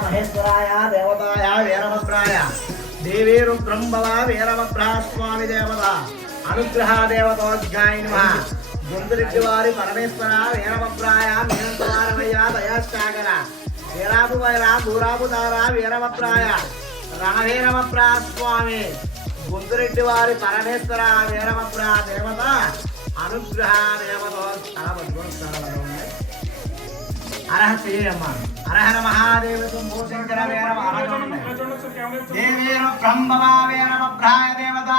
మహేశ్వరాయ దేవతాయ వీరభద్రాయ దేవీ రుద్రంభవ వీరభద్ర స్వామి దేవత అనుగ్రహ దేవతోజ్ఞాయ నమః గుంతురెడ్డి వారి పరమేశ్వర వీరభద్రాయ మీనంతవారమయ్య దయాసాగర వీరాపు వైర దూరాపు దార వీరభద్రాయ రణవీరభద్ర స్వామి గుంతురెడ్డి వారి పరమేశ్వర వీరభద్ర దేవత అనుగ్రహ దేవతో అర్హత హరహర మహాదేవ శంకర దేవేరు బ్రహ్మవ వీరభద్రాయ దేవత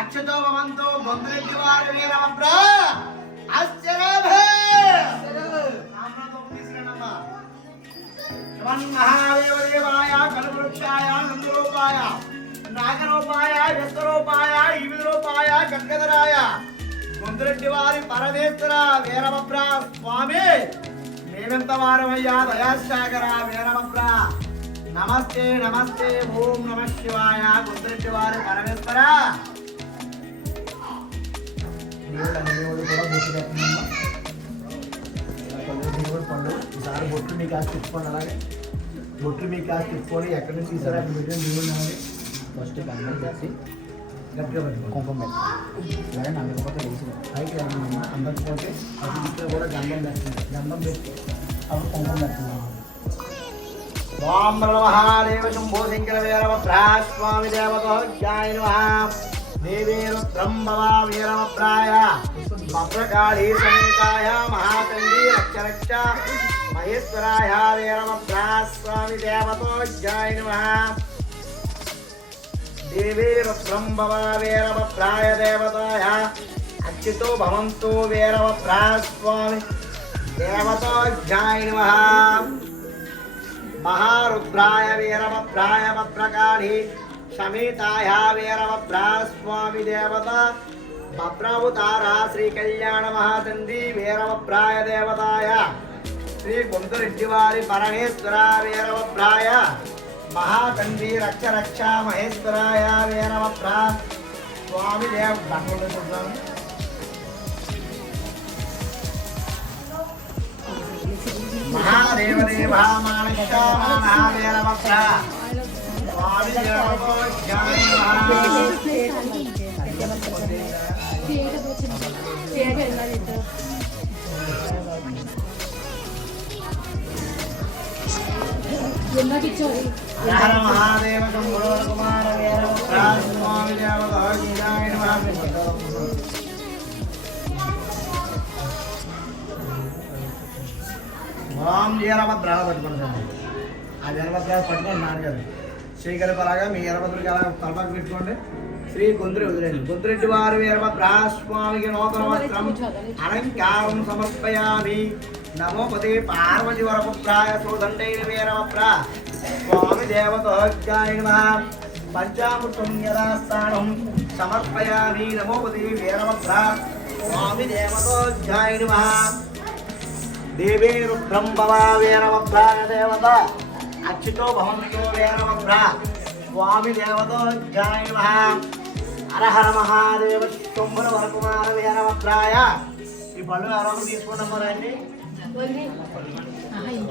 అక్షతో భవంతో గొంతురెడ్డి వారి వీరభద్ర మహాదేవదేవాయ కల్పవృక్షాయ నందరూపాయ నాగరూపాయ వ్యస్తరూపాయ ఈవిరూపాయ గంగధరాయ గొంతురెడ్డి వారి పరమేశ్వర వీరభద్ర స్వామి మేమెంత వారమయ్యా దయాసాగర వీరభద్ర నమస్తే నమస్తే ఓం నమ శివాయ గొంతురెడ్డి వారి పరమేశ్వర దేవుడు కూడా బొట్టు పెట్టినమ్మా దేవుడు పండు ఈసారి బొట్లు మీకు కాస్త తిప్పుకోండి అలాగే బొట్లు మీకు కాస్త తిప్పుకొని ఎక్కడి నుంచి తీసారో అక్కడ పెట్టిన దేవుడు అలాగే ఫస్ట్ గంధం పెట్టి గట్టిగా పెట్టుకో కుంకుమ పెట్టి అలాగే నమ్మకపోతే వేసి పైకి వెళ్ళమ్మా అందకపోతే అది ఇక్కడ కూడా గంధం పెట్టుకుంది గంధం పెట్టి అప్పుడు కుంకుమ పెట్టుకున్నాం ఓం మహాదేవ శంభో శంకర వీరభద్రా స్వామి దేవతోజ్ఞాయ నమః దేవీ రుద్రం భవా వీరభద్రాయ భద్రకాళీ సమేతాయ మహాచండీ రక్ష రక్ష మహేశ్వరాయ వీరభద్రా స్వామి దేవతోజ్ఞాయ నమః దేవీ రుద్రం భవా వీరభద్రాయ దేవతాయ అచ్యుతో భవంతు వీరభద్రా స్వామి దేవతోజ్ఞాయ నమః महारुद्राय वीरभद्राय भद्रकाली समेताय वीरभद्रा स्वामी देवता भद्रावतारा श्री कल्याण महाचंदी वीरभद्राय देवताय श्री गुंतुरेड्डिवारी परमेश्वर वीरभद्राय महाचंदी रक्ष रक्षा महेश्वराय वीरभद्रा स्वामी देव महादेव देवा मानसा महादेव भक्ता स्वामी देवो ज्ञान हर महादेव शंभो कुमार वीर भक्ता स्वामी देवो ज्ञान ఓం వీరభద్రాలు పట్టుకుంటాను ఆ వీరభద్రాలు పట్టుకోండి నాన్నగారు శ్రీకల్పలాగా మీ వీరభద్రుడికి అలా తలపాకు పెట్టుకోండి శ్రీ గొంతురెడ్డి వదిలేండి గొంతురెడ్డి వారు వీరభద్రా స్వామికి నూతన వస్త్రం అలంకారం సమర్పయామి నమోపతి పార్వతి వరపుత్రాయ సోదండైన వీరభద్ర స్వామి దేవతోజ్ఞాయ నమః పంచామృతం యథాస్థానం సమర్పయామి నమోపతి వీరభద్ర స్వామి దేవతోజ్ఞాయ నమః देवी रुद्रम भवा वीरभद्राय देवता अच्युतो भवन्तो वीरभद्रा स्वामी देवतोज्ञाय नमः हर हर महादेव शंभुर वरकुमार वीरभद्राय ఈ పళ్ళు ఎవరు తీసుకున్నాం రండి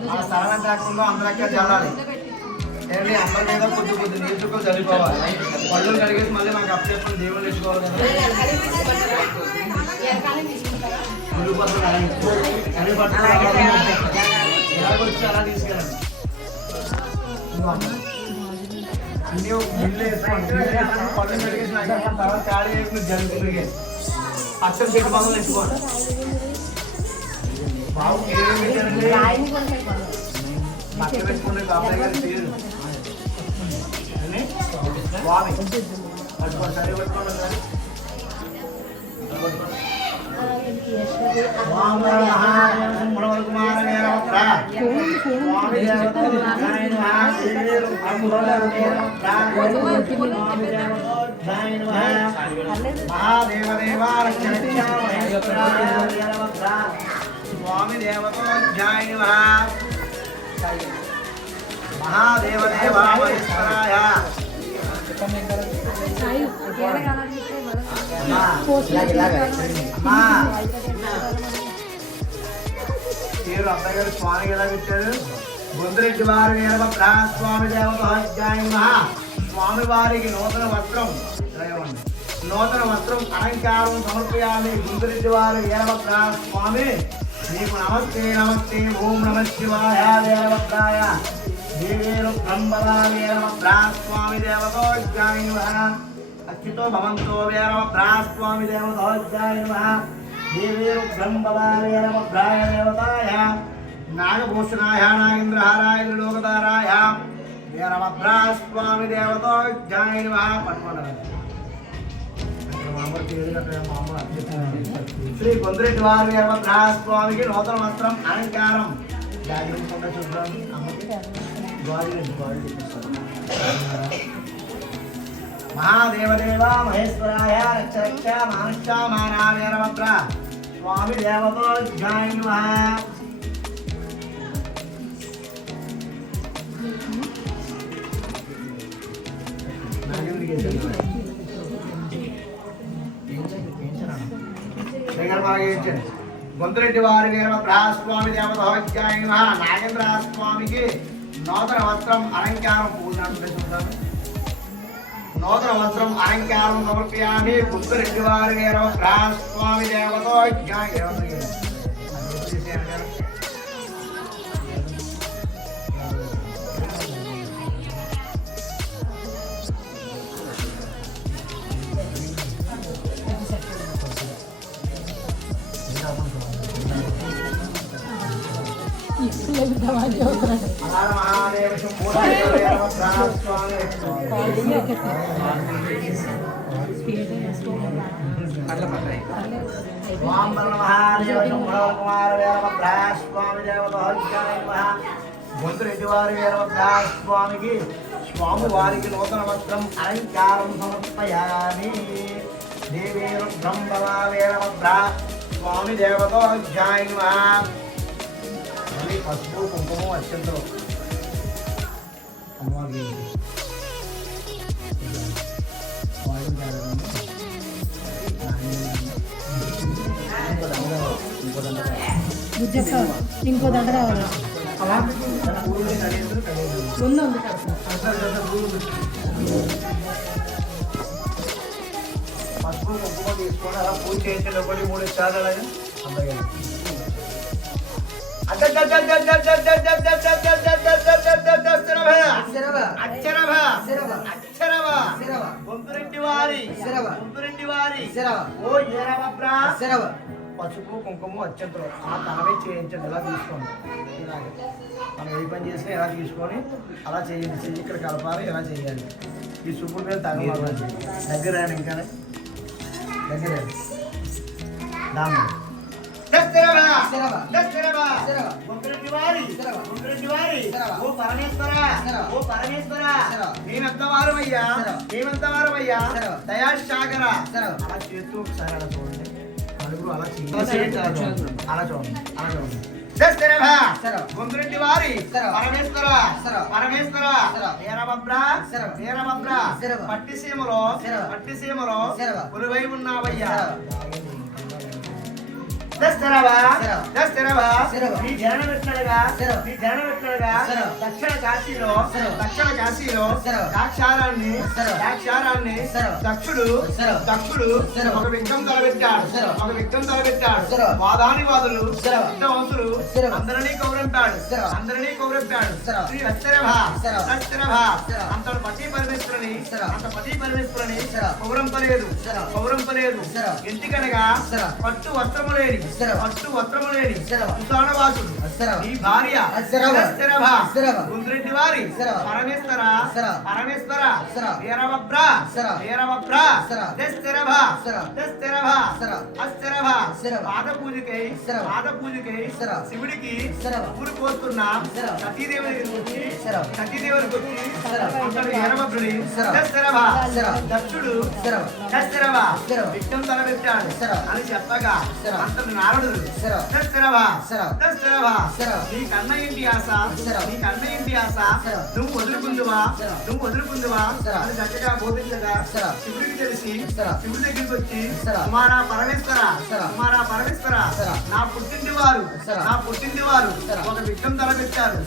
ఆ సరళం కాకుండా అందరికీ చల్లాలి ఏంటి అందరి మీద కొద్ది కొద్ది నీరు చుక్కలు చల్లిపోవాలి పళ్ళు కడిగేసి మళ్ళీ మాకు అప్పచెప్పని దేవుళ్ళు తెచ్చుకోవాలి కదా అలా తీసుకెళ్ళండి అన్నీ ఒక బిల్లు వేసుకోండి పళ్ళు కడిగేసి తర్వాత ఖాళీ చేసుకుని జరుగుతుంది అక్షర చెట్టు పనులు తెచ్చుకోండి బాబు ఏం పెట్టారండి మక్క పెట్టుకునే బాబాయ్ గారి పేరు స్వామి పట్టుకోండి సరే పట్టుకోండి సార్ కుమార వీరభద్రా స్వామి దేవతోజ్ఞాయ మహాదేవ దేవా రక్ష రక్ష వీరభద్రా స్వామి దేవతోజ్ఞాయ महादेव देवा महेश्वराय పేరు అత్తగారు స్వామికి ఎలా పెట్టారు గొంతురెడ్డి వారి వీరభద్రా స్వామి దేవతోజ్ఞాయ స్వామి వారికి నూతన వస్త్రం నూతన వస్త్రం అలంకారం సమర్పయామి గొంతురెడ్డి వారి వీరభద్రా స్వామి మీకు నమస్తే నమస్తే ఓం నమ శివాయ వీరభద్రాయ దేవేరు బ్రహ్మదా వీరభద్రా స్వామి దేవతోజ్ఞాయ అచ్యుతో భవంతో వీరభద్రా స్వామి దేవతోజ్ఞాయ దేవేరు బ్రహ్మదా వీరభద్రాయ దేవతాయ నాగభూషణాయ నాగేంద్రహారాయ లోకధారాయ వీరభద్రా స్వామి దేవతోజ్ఞాయ పట్టుకోండి శ్రీ గొంతురెడ్డి వారి వీరభద్రా స్వామికి నూతన వస్త్రం అలంకారం చూద్దాం महादेवदेव महेश्वराय रक्ष रक्ष मानुष्या माना वीरभद्र स्वामी देवतोज्ञाय గొంతురెడ్డి వారి వీరభద్ర స్వామి దేవతోజ్ఞాయ నాగేంద్ర స్వామికి నూతన వస్త్రం అలంకారం పూజాను నూతన వస్త్రం అలంకారం సమర్పయామి గొంతురెడ్డి వారి వీరభద్ర స్వామి దేవతోజ్ఞాయ అలార మహాదేవ శంభో స్వామి ఓం బల మహాదేవ శంభో కుమార వీరభద్ర స్వామి దేవత గొంతురెడ్డి వారి వీరభద్ర స్వామికి స్వామి వారికి నూతన వస్త్రం అలంకారం సమర్పయామి దేవేరు బ్రహ్మవ వీరభద్ర స్వామి దేవతో జాయ మళ్ళీ పసుపు కుంకుమ అత్యంతరం అమ్మవారికి ఇంకో దండ కావాలి పసుపు కుంకుమ తీసుకొని అలా పూజ చేయించండి. 1 3 సార్లు అలాగే పసుపు కుంకుమ అత్యంతరం ఆ తనమే చేయించండి. ఎలా తీసుకోండి ఇలాగే మనం ఏ పని చేసినా ఎలా తీసుకొని అలా చేయండి. చెయ్యి ఇక్కడ కలపాలి, ఎలా చేయాలి. ఈ సూపుల మీద తగమాలి. దగ్గర ఇంకా దగ్గర దాన్ని మేమంతవారమయ్యా మేమంతవారమయ్యా దయాశాగర అలా చేస్తూ ఒకసారి అలా చూడండి. నలుగురు అలా చేయండి. అలా చూడండి అలా చూడండి. గుంతురెడ్డి వారి పరమేశ్వర పరమేశ్వర వీరభద్ర వీరభద్ర పట్టిసీమలో కొలువై ఉన్నావయ్యా. మీ జనం పెట్టినగా దక్షిణ కాశీలో దాక్షారాన్ని దక్షుడు ఒక విఘ్నం తలబెట్టాడు. వాదాని వాదులు వంశులు అందరినీ కౌరంపాడు. శ్రీ అంతటి పతి పరమేశ్వరుని కౌరంపలేదు. ఎందుకనగా పట్టు వస్త్రము లేని సుశానవాసుడు ఈ భార్య గుంతురెడ్డి వారి పరమేశ్వర వీరభద్ర పాద పూజకై శివుడికి ఊరు కోస్తున్న సతీదేవుడికి వచ్చి వీరభద్రుడి దక్షుడు విఘ్నం తలబెట్టాడు అని చెప్పగా అంతటి నారదుడు నీ కన్న ఇంటి ఆశ నువ్వు వదులుకుందువా అని చక్కగా బోధించగా శివుడికి తెలిసి శివుడి దగ్గరికి వచ్చి కుమారా పరమేశ్వర నా పుట్టింటి వారు ఒక విఘ్నం తలపెట్టారు.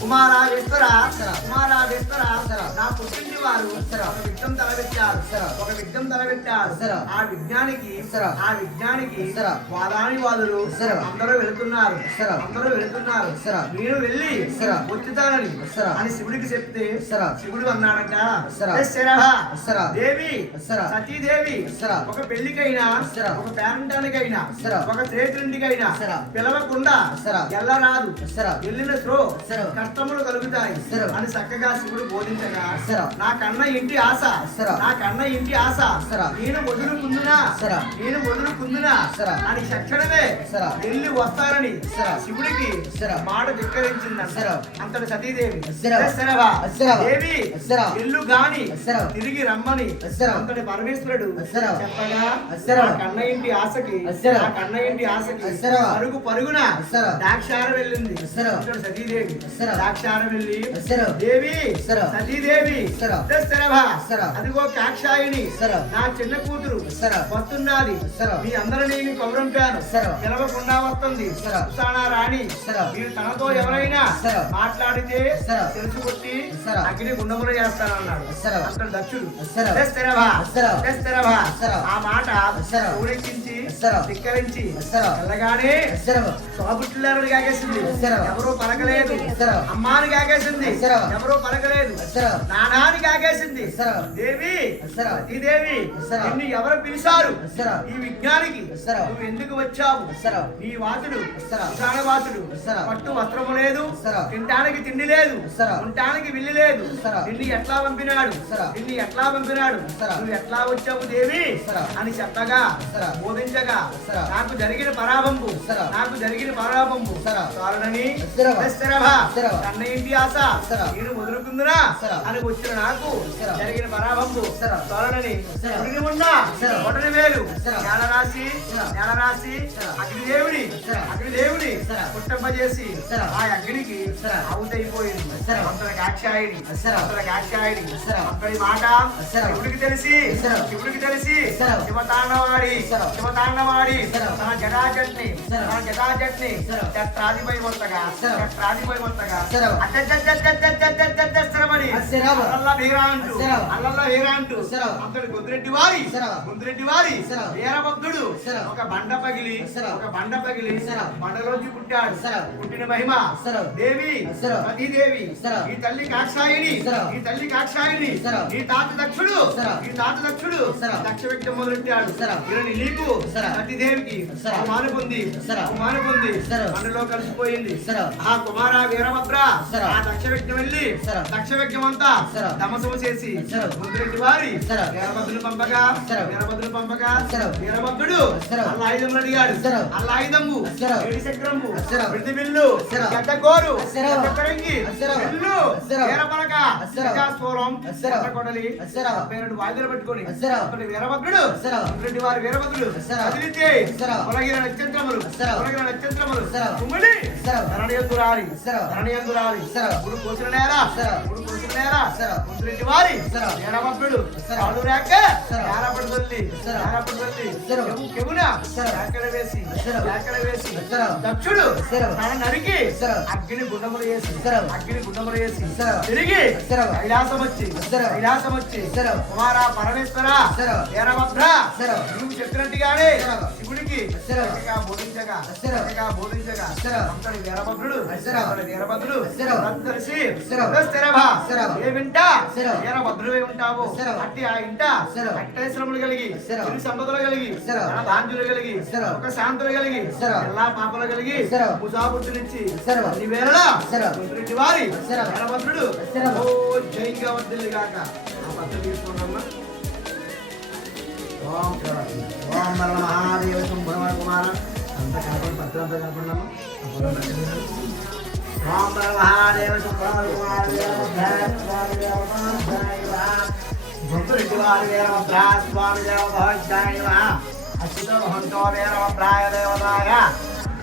కుమారావేశ్వర నా పుట్టింటి వారు ఒక విఘ్నం తలపెట్టారు. ఆ విజ్ఞానికి వాదాని వాదులు అందరూ వెళుతున్నారు. నేను వెళ్ళి వచ్చుతానని అని శివుడికి చెప్తే శివుడు అన్నాడంట, దేవి సతీదేవి ఒక పెళ్లికైనా ఒక పేరంటానికైనా ఒక శ్రేష్ఠుడికైనా పిలవకుండా ఎల్లరాదు. వెళ్ళిన కష్టములు కలుగుతాయి అని చక్కగా శివుడు బోధించగా నా కన్న ఇంటి ఆశ నేను వదులుకుందునా అని తక్షణమే వెళ్ళి వస్తారని శివుడికి మాట ధిక్కరించిందంట. అంతటి సతీదేవి దేవి ఎల్లు గాని తిరిగి రమ్మని అంతటి పరమేశ్వరుడు చెప్పగా కన్న ఇంటి ఆశకి పరుగున దాక్షార వెళ్ళింది. సతీదేవి దాక్షార వెళ్ళి దేవి సతీదేవి అదిగో కాక్షాయిని నా చిన్న కూతురు వస్తున్నది. మీ అందరినీ కౌరంపాను పిలవకుండా వస్తుంది. రాణి మీరు తనతో ఎవరైనా మాట్లాడితే తెలుసుకొట్టి అగ్ని గుండములు చేస్తానన్నాడు. అతడు దక్షుడు ఆ మాట ఊరెక్కించి ధిక్కరించి వెళ్ళగానే తోబుట్టులారుడు కాగేసింది. ఎవరో పలకలేదు. అమ్మాని కాగేసింది. ఎవరో పలకలేదు. నానాని కాగేసింది. దేవి సరే. ఈ దేవి సరే. నిన్ను ఎవరు పిలిచారు సరే. ఈ విజ్ఞానికి సరే. నువ్వు ఎందుకు వచ్చావు సరే. నీ వాసుడు సరే. వాసుడు సరే. పట్టు వస్త్రము లేదు సరే. తినడానికి తిండి లేదు సరే. ఉండటానికి విల్లు లేదు సరే. నిన్ను ఎట్లా పంపినాడు సరే. నిన్ను ఎట్లా పంపినాడు సరే. నువ్వు ఎట్లా వచ్చావు దేవి సరే. అని చెప్పగా సరే. బోధించగా సరే. నాకు జరిగిన పరాభంపు సరే. నాకు జరిగిన పరాభంపు సరే. కారణని సరే. సరే. సరే. కన్న ఇంటి ఆశ సరే. నేను వదులుకుందునా సరే. అని వచ్చిన నాకు సరే. జరిగిన పరాభంపు సరే. కారణని సరే. ఉన్నా సరే. ఒకటి వేలు సరే. నేల రాసి సరే. నేల రాసి సరే. అగ్నిదేవుని సరే. అగ్నిదేవుని సరే. పుట్టంపజేసి సరే. ఆ అగ్నికి సరే. అవుతైపోయింది సరే. అంతటి కాక్షాయిని సరే. అంతటి కాక్షాయిని సరే. అంతటి మాట సరే. శివుడికి తెలిసి సరే. శివుడికి తెలిసి సరే. శివతాండవాడి సరే. శివతాండవాడి సరే. తన జటాజట్ని సరే. తన జటాజట్ని సరే. చట్రాదిపై మొత్తగా సరే. చట్రాదిపై మొత్తగా సరే. అట్టని సరే. అల్లల్లా వీరా అంటూ సరే. అల్లల్లా వీరా అంటూ సరే. అంతటి గొంతురెడ్డి వారి సరే. గొంతురెడ్డి వారి సరే. వీరభక్తుడు సరే. ఒక బండ పగిలి సరే. ఒక బండ పగిలి సరే. బండలోంచి పుట్టాడు సరే. పుట్టిన మహిమ సరే. దేవి సరే. సతీదేవి సరే. ఈ తల్లి కాక్షాయిని సరే. ఈ తల్లి కాక్షాయిని సరే. ఈ తాత దక్షుడు సరే. ఈ తాత దక్షుడు సరే. దక్ష వ్యక్తం మొదలెట్టాడు సరే. ఇరని నీకు సరే. సతీదేవికి సరే. అవమాన పొంది సరే. అవమాన పొంది సరే. బండలో కలిసిపోయింది సరే. ఆ కుమార వీరభద్ర సరే. ఆ దక్ష వ్యక్తం వెళ్ళి సరే. దక్ష వ్యక్తం అంతా సరే. తమసము చేసి సరే. ముందురెడ్డి వారి సరే. వీరభద్రులు పంపగా సరే. వీరభద్రులు పంపగా సరే. వీరభద్రుడు సరే. అల్ల ఆయుధములు అడిగాడు సరే. అల్ల ఆయుధము సరే. ఏడు చక్రము సరే. విడిది విల్లు సరే. గడ్డ గోరు సరే. గడ్డ కరంగి సరే. విల్లు సరే. వీరపలక సరే. ప్రజాస్వరం సరే. కొడలి సరే. 72 వాయిదాలు పెట్టుకొని సరే. అప్పటి వీరభద్రుడు సరే. ముందురెడ్డి వారి వీరభద్రుడు సరే. కదిలితే సరే. పొలగిన నక్షత్రములు సరే. పొలగిన నక్షత్రములు సరే. కుమ్మిడి సరే. ధరణియందురాలి సరే. ధరణియందురాలి సరే. గుడు కోసిన నేర సరే. గుడు కోసిన నేర సరే. ముందురెడ్డి వారి సరే. వీరభద్రుడు సరే. కాడు రేక సరే. నేరపడి తల్లి సరే. నేరపడి తల్లి సరే. కెమున సరే. కేకడ వేసి సరే. కేకడ వేసి సరే. దక్షుడు సరే. తన నరికి సరే. అగ్ని గుండములు వేసి సరే. అగ్ని గుండములు వేసి సరే. తిరిగి సరే. కైలాసం వచ్చి సరే. కైలాసం వచ్చి సరే. కుమార పరమేశ్వర సరే. వీరభద్ర సరే. నువ్వు చెప్పినట్టుగానే సరే. శివుడికి సరే. చక్కగా బోధించగా సరే. చక్కగా బోధించగా సరే. అంతటి వీరభద్రుడు సరే. అంతటి వీరభద్రుడు సరే. తెలిసి సరే. సరే. ఏమింట సరే. వీరభద్రుడు ఉంటావు సరే. అట్టి ఆ ఇంట సరే. అట్టేశ్వరములు కలిగి సరే. సిరి సంపదలు కలిగి సరే. ధాన్యులు కలిగి సరే. ఒక శాంతులు కలిగి సరే. ఎలా పాపలు కలిగి సరే. ముసాబుద్ధునిచ్చి సరే. అన్ని వేళలా సరే. ముందురెడ్డి వారి సరే. వీరభద్రుడు సరే. ఓ జైగా వర్దిల్లి గాక ఆ పత్రం తీసుకున్నామ్మా ఓం ఓం బల మహాదేవ శంభవ కుమార అంత కాకుండా పత్రం అంతా కాకుండా ఓం బల మహాదేవ శంభవ కుమార ముందురెడ్డి వారి వీరభద్ర స్వామి దేవభాగ్యాయ అచ్యుత మహంతో వీరభద్రాయ దేవతాయ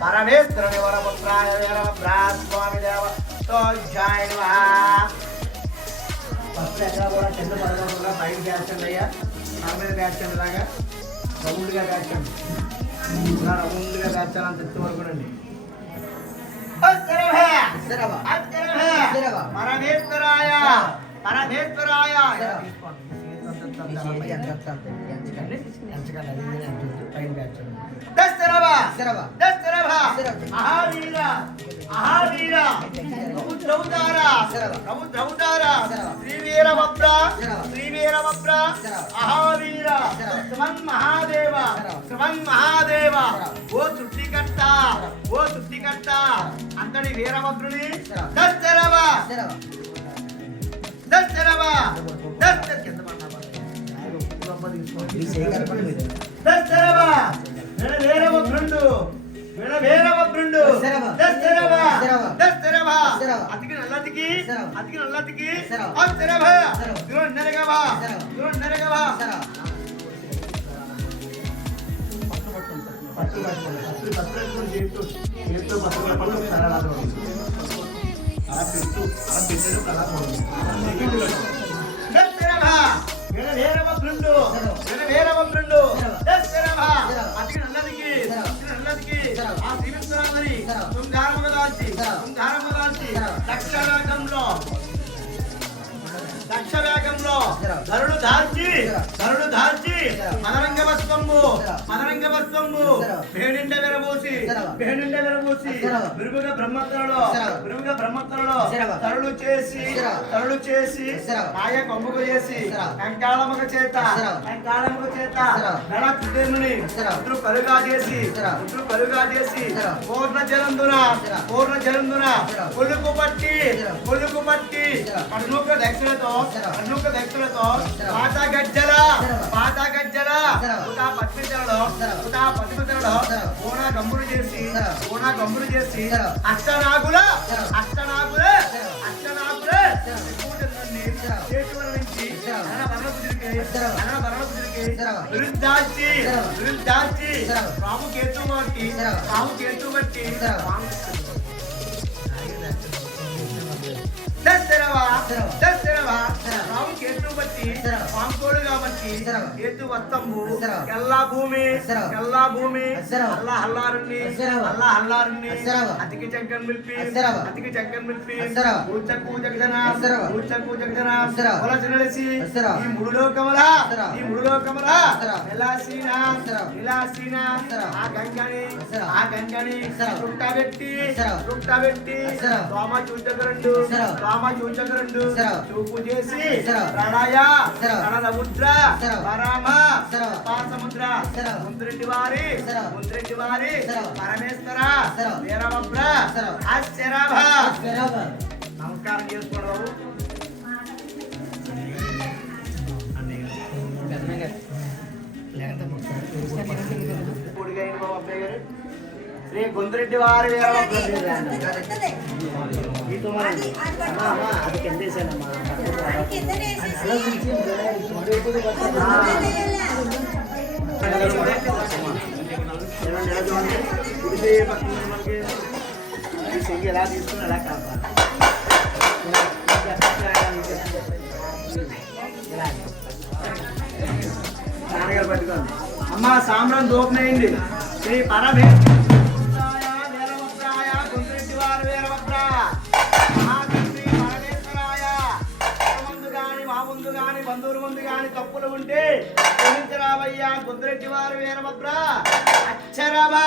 పరమేశ్వరుని వరపుత్రాయ వీరభద్ర స్వామి దేవతోజ్యాయ ఫస్ట్ ఎక్కడ కూడా కింద పడకుండా పైన బ్యాచండి అయ్యా నా మీద బ్యాచండి లాగా రౌండ్గా బ్యాచండి రౌండ్గా బ్యాచాలి అంత ఎత్తు వరకునండి పరమేశ్వరాయ పరమేశ్వరాయ పైన బ్యాచండి మహావీర మహావీర సముద్రౌతార శ్రీ వీరభద్ర శ్రీ వీరభద్ర మహావీర శ్రవన్ మహాదేవ శ్రవన్ మహాదేవ ఓ సృష్టికర్త ఓ సృష్టికర్త అంతటి వీరభద్రుని దశరవ దశరవ దశరవ వీరభద్రుండు వీరభద్రుండు దశరవ దశరవ అతికి నల్లతికి అతికి నల్లతికి దశరవ నరగవ నరగవ వీరభద్రుండు వీరభద్రుండు దశరవ అతికి నల్లతికి నల్లతికి ఆ శ్రీవిశ్వరామని శృంగారముదాల్చి దక్ష వేగంలో ధరుడు దాల్చి మదరంగ వస్త్రంబు మదరంగ వస్త్రంబు వేణిండ వెరబోసి వేణిండ వెరబోసి విరుగుగా బ్రహ్మత్తులలో తరులు చేసి నాయ కొమ్ముకు చేసి కంకాళముఖ చేత గణ కుదేముని కలుగా చేసి పూర్ణ జలందున కొలుకు పట్టి కన్నుక దక్షిణతో పాత గజ్జల ఉతా పద్మితలలో కోనా గంబులు చేసి అష్టనాగుల విరుద్ధాచి రాము కేతు బట్టి రాము కేతు బట్టి పాంకోడు కాబట్టి కేతు వత్తంబు ఎల్లా భూమి అల్లా హల్లారుణ్ణి అతికి చంకన్ మిల్పి ఊచకు జగజన కొలసి ఈ మూడు లోకముల విలాసీన ఆ గంగని చుట్టబెట్టి దోమ చూచకరండు చూపు చేసి ప్రణయ ముద్ర పరమ సముద్ర ముంద్రెడ్డి వారి పరమేశ్వర వీరభద్ర ఆశ్చర్యభ నమస్కారం చేసుకోవడం శ్రీ గుంద్రెడ్డి వారి ఎలా తీసుకుని ఎలా కాపాలి నాన్నగారు పట్టుకోండి అమ్మ సాంబ్రం దూపనైంది శ్రీ పరమేశ్వర బంధువుల ముందు గాని తప్పులు ఉంటే క్షమించరావయ్యా గుంద్రెడ్డి వారు వీరభద్ర అక్షరభా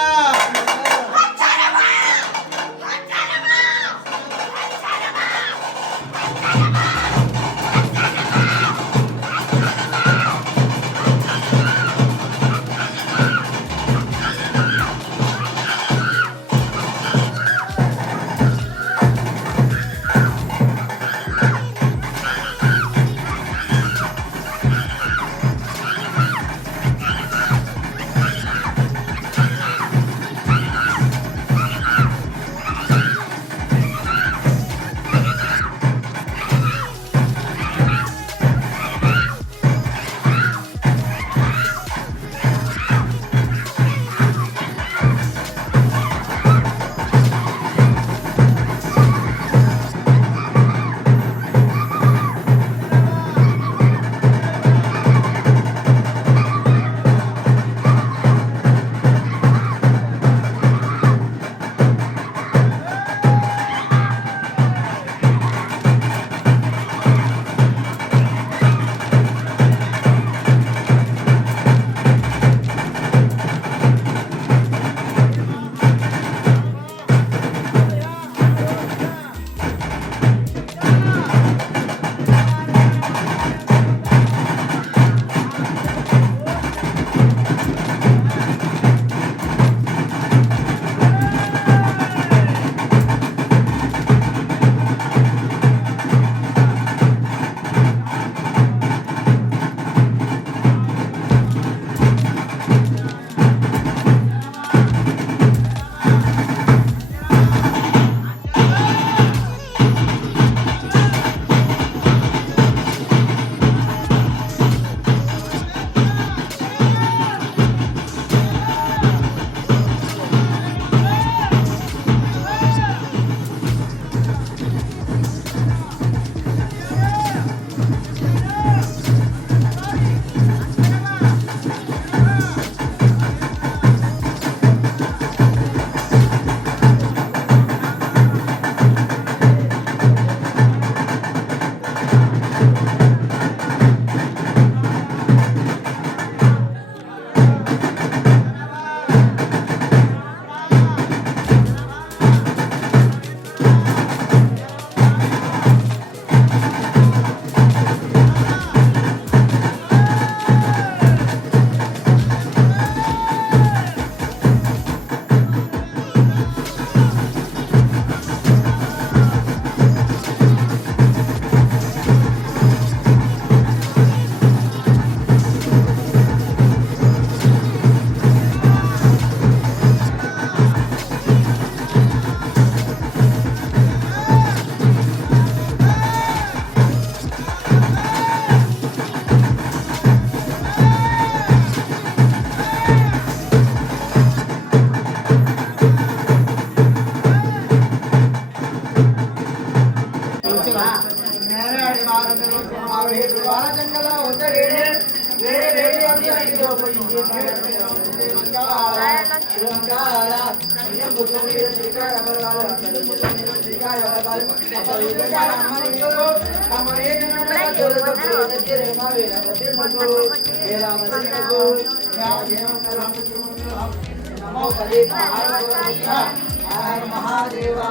महादेवा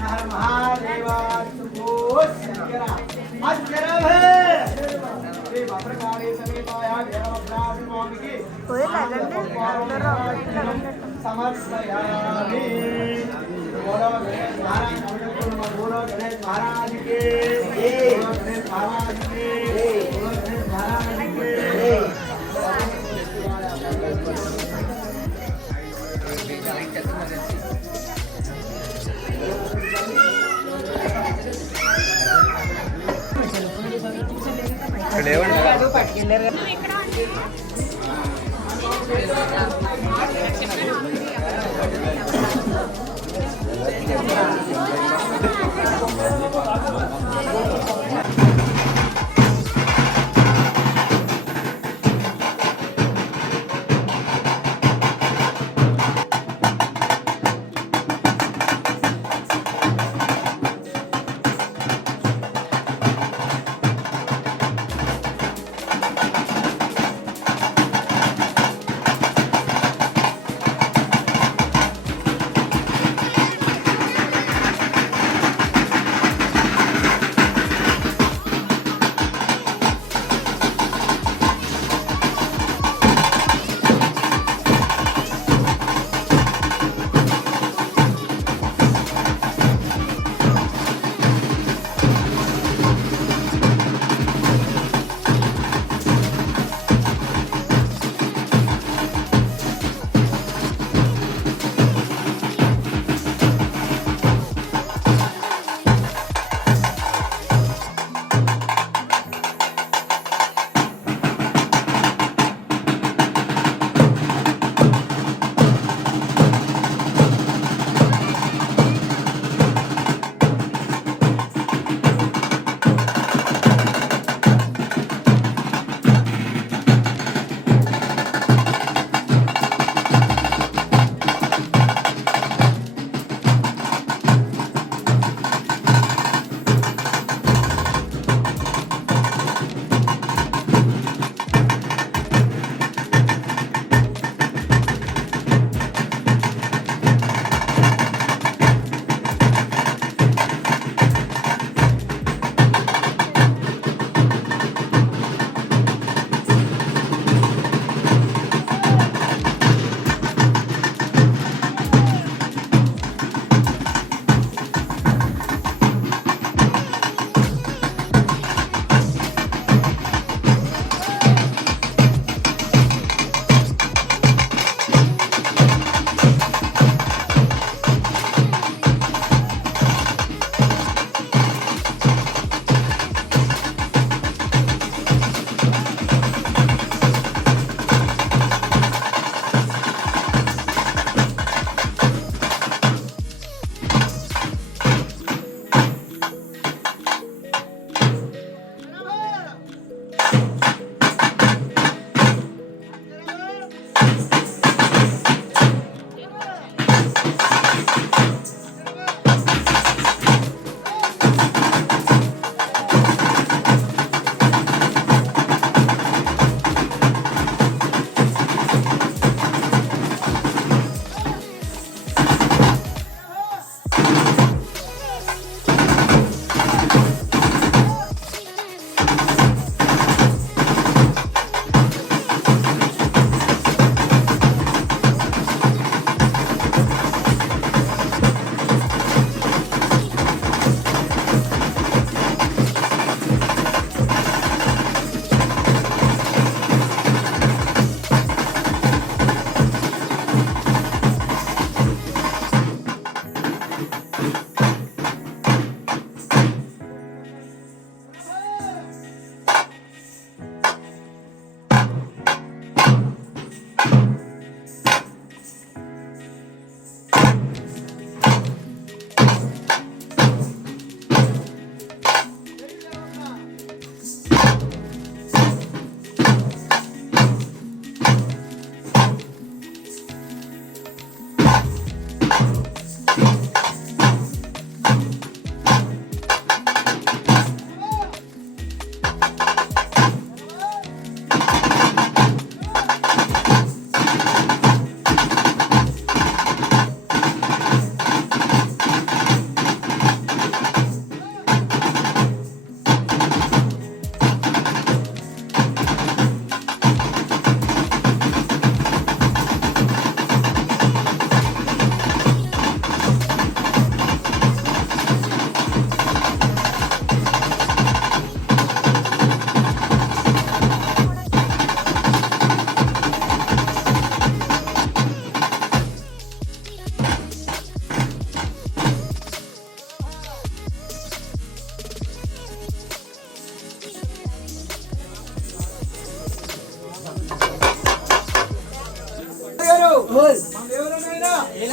हर महादेवा श्री भद्रकाली समीपाया स्वामी की समर्पयामि। बोलो गणेश महाराज बोलो गणेश महाराज के बोलो गणेश महाराज के बोलो गणेश महाराज के।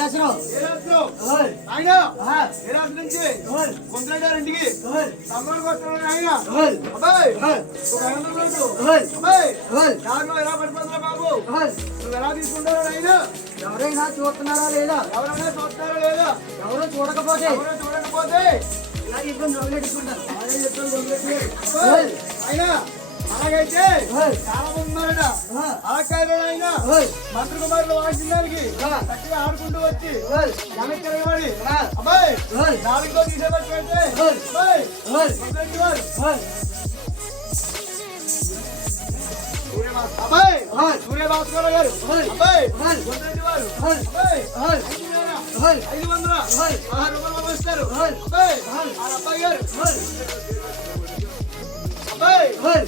రాసినావు ఆయన ఏ రాత్రి నుంచి కొందరు ఇంటికి తమ్ముడికి వస్తున్నాడు ఆయన అబ్బాయి ఒక 500 నోటు అబ్బాయి దాంట్లో ఎలా పడిపోతున్నా బాబు నువ్వు ఎలా తీసుకుంటావు ఆయన ఎవరైనా చూస్తున్నారా లేదా ఎవరైనా చూస్తారా లేదా ఎవరో చూడకపోతే ఇలా ఇబ్బంది వదిలేసుకుంటారు ఆయన అలాగైతే చాలా మంది ఉన్నారట అలా ఆయన మంత్రి కుమారులు వాయించిన దానికి చక్కగా ఆడుకుంటూ వచ్చి వెనక్కి తిరగబడి అబ్బాయి 4 తీసేపట్టి పెడితే అబ్బాయి సూర్యభాస్కర్ గారు అబ్బాయి వారు అబ్బాయి 500 రూపాయలు ఇస్తారు అబ్బాయి అబ్బాయి గారు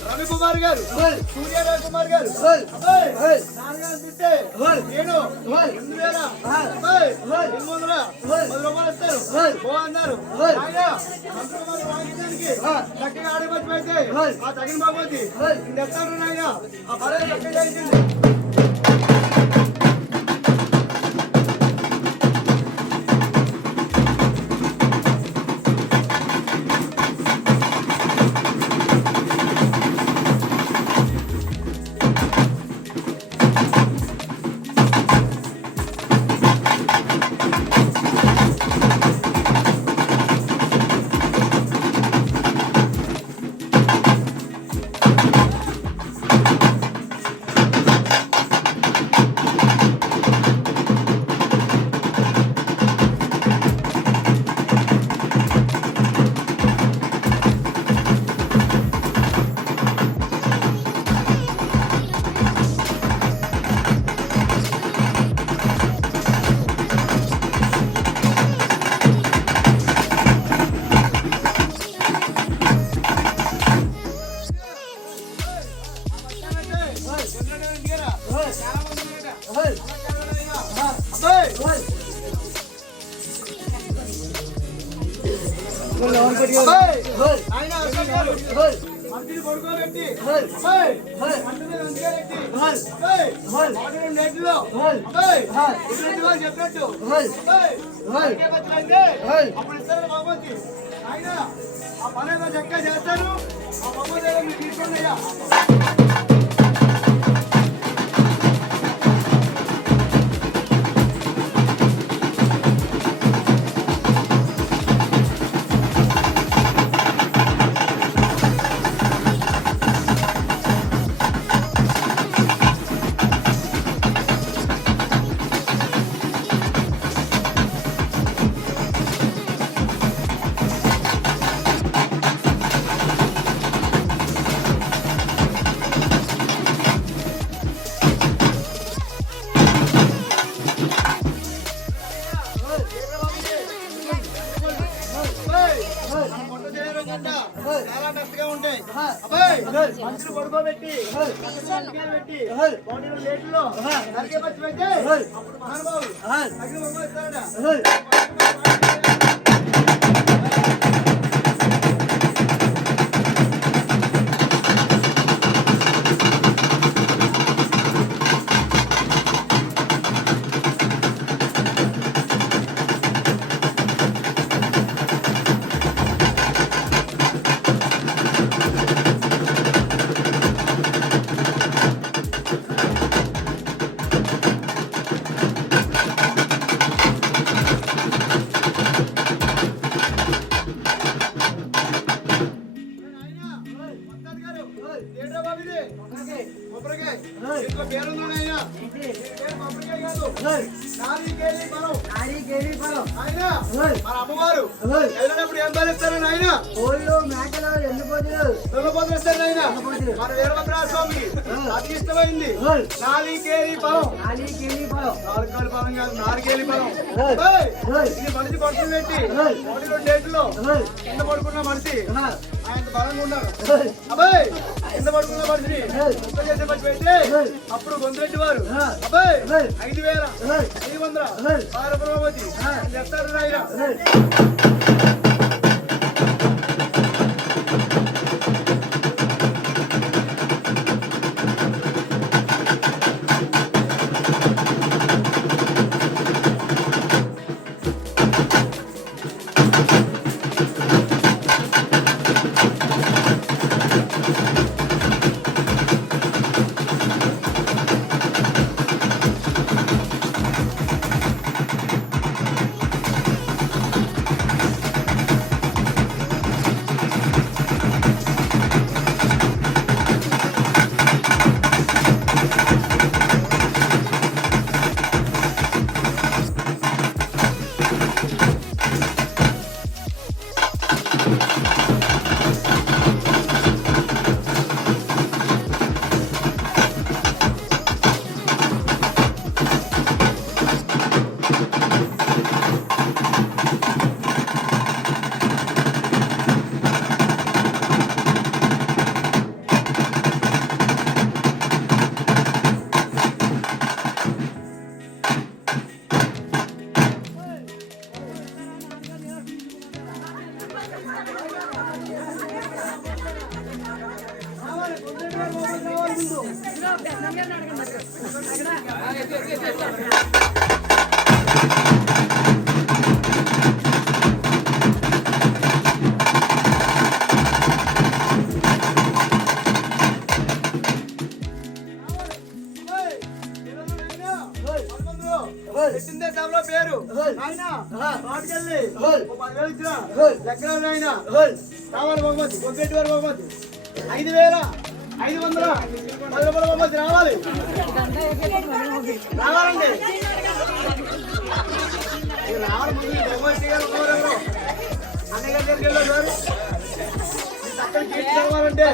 రవి కుమార్ గారు సూర్య కుమార్ గారు నాన్నగారు తిట్టే నేను 2000 రూపాయలు ఇస్తారు బాగున్నారు వాయించడానికి చక్కగా ఆడబట్టి పెడితే ఆ తగిన బాబోది తెస్తాను నాయన ఆ పడే చక్కగా చేయించింది మంత్రి పడుకోబెట్టి నెట్లో చెప్పినట్టు అప్పుడు ఇస్తారు బాబోకి ఆయన ఆ పని ఏదో చక్కగా చేస్తారు ఆ బాబో దగ్గర మీరు తీసుకోండి అయ్యా చాలా మెత్తగా ఉంటాయి అబ్బాయి మంత్రులు పడుకోబెట్టి పెట్టి బాడీలో లేట్లో నరికే పచ్చి పెట్టి అప్పుడు మహానుభావులు అగ్ని పంపిస్తారట అమ్మవారు వెళ్ళినప్పుడు ఏం బలిస్తారు నాయన మేకలు ఎండిపోతులు మన వీరభద్ర స్వామికి అతి ఇష్టమైంది నాలుగేలి ఫలం 4 ఫలం కాదు 4 ఫలం ఇది మనిషి పడుకుని పెట్టి 1-2 డేట్లో కింద పడుకున్న మనిషి ఆయన బలంగా ఉన్నారు అబ్బాయి కింద పడుకున్న మనిషిని ముక్క చేసే పచ్చి పెట్టి అప్పుడు గొంతురెడ్డి వారు అబ్బాయి 5,500 పారబ్రహ్మతి చెప్తారు నాయన పెట్టిందే సభలో పేరు ఆయన వాటికెళ్ళి 10,000 ఇచ్చిన లెక్కలు ఆయన రావాలి బహుమతి కొద్దిరెడ్డి వారి బహుమతి 5,500 10 రూపాయల బహుమతి రావాలి రావాలండి రావాలి ముందు బహుమతి గారు ఉన్నవారు అన్నయ్య గారి దగ్గరికి వెళ్ళారు సార్ అక్కడ గీట్ రావాలంటే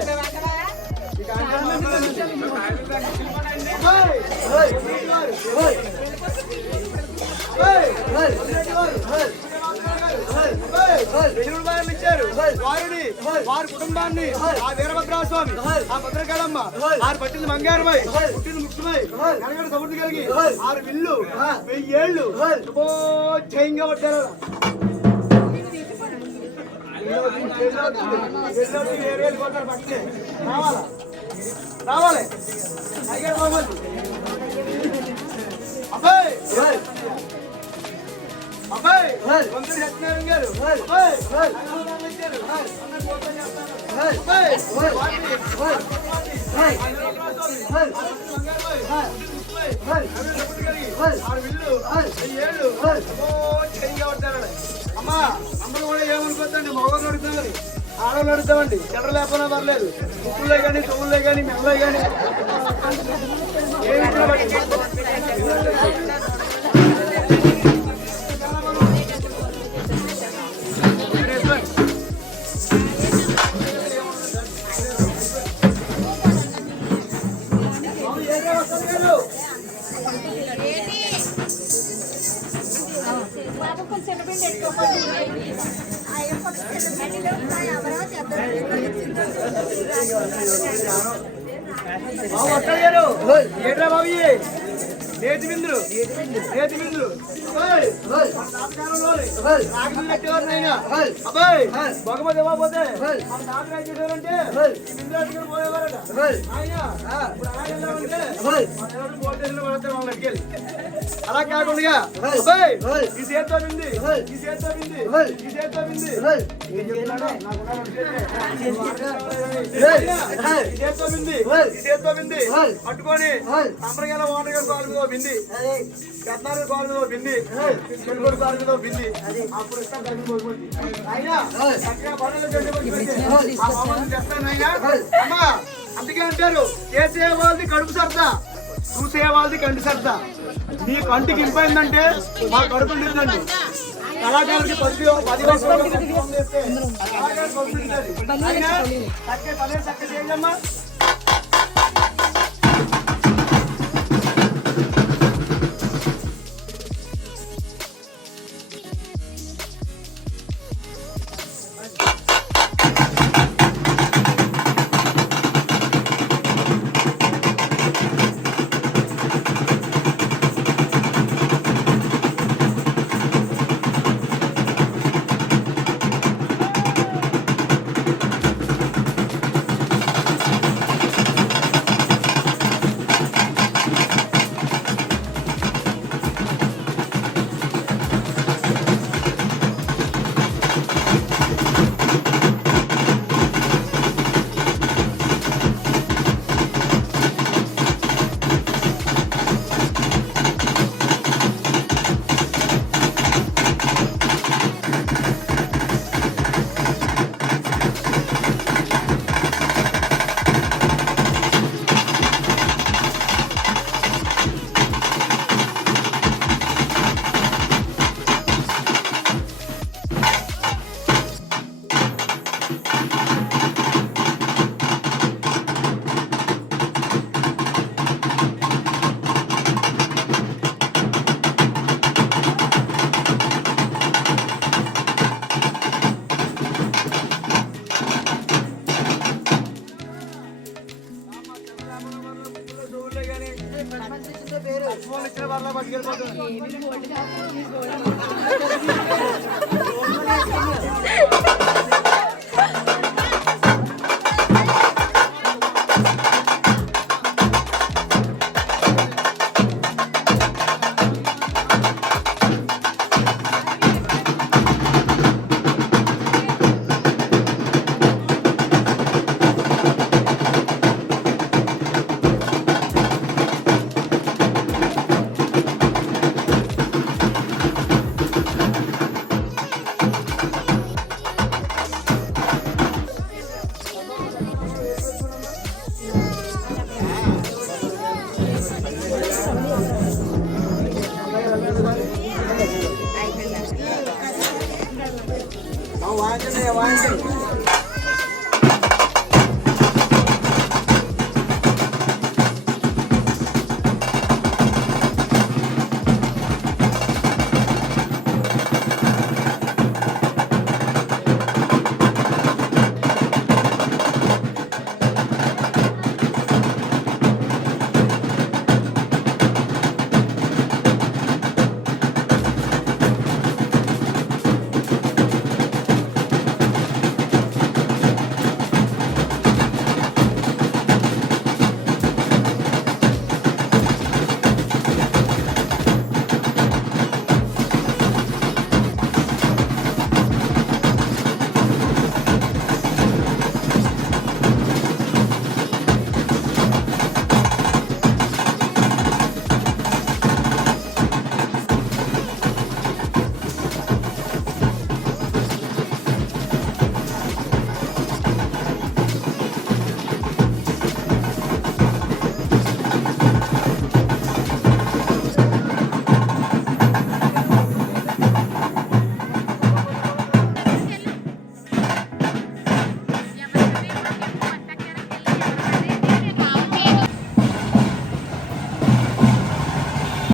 ఇచ్చారు వారిని వారి కుటుంబాన్ని ఆ వీరభద్రస్వామి ఆ భద్రకాళమ్మ వారు పట్టింది మంగారమై పుట్టింది ముఖ్యమై కనగడ సముద్రం కలిగి 6 విల్లు 1000 ఏళ్ళు జయంగా పట్టారు రావాలి అబ్బాయి అబ్బాయి కొంచెం సత్యనారాయణ గారు అమ్మా అందరూ కూడా ఏమనుకోద్దండి మగవాళ్ళు అడుగుతామని ఆడవాళ్ళు అడుగుతామండి చెడ్ర లేకపోయినా పర్లేదు ముక్కులే కానీ చెవులే కానీ మెల్లే కానీ ఏట్రా బాబు నేతి బిందులు అబ్బాయి బహుమతి ఇవ్వకపోతే మన తాతలు ఏం చేసేవారంటే బిందులు పోయేవారట ఆయన ఇప్పుడు ఆయన వెళ్ళామంటే అలా కాకుండా అబ్బాయి ఈ చేతితో బింది ఈ చేతితో బింది ఈ చేతితో బింది చేతితో బింది ఈ చేతితో బింది పట్టుకొని సంప్రదాయ ఓటగా కాలుతో బింది కర్ణాటక కాలుతో బింది తెలుగు కాలుతో బింది అప్పుడు అయినా అమ్మా అందుకే అంటారు చేసే వాళ్ళది కడుపు సరదా చూసే వాళ్ళది కంటి సరదా నీ కంటికి ఇంపైందంటే మా కడుపు నిందండి కళాకారులకి 10 కళాకారులు చక్క చేయండమ్మా ఇచ్చిన వాళ్ళ పట్టుకెళ్ళిపోతుంది వాయించండి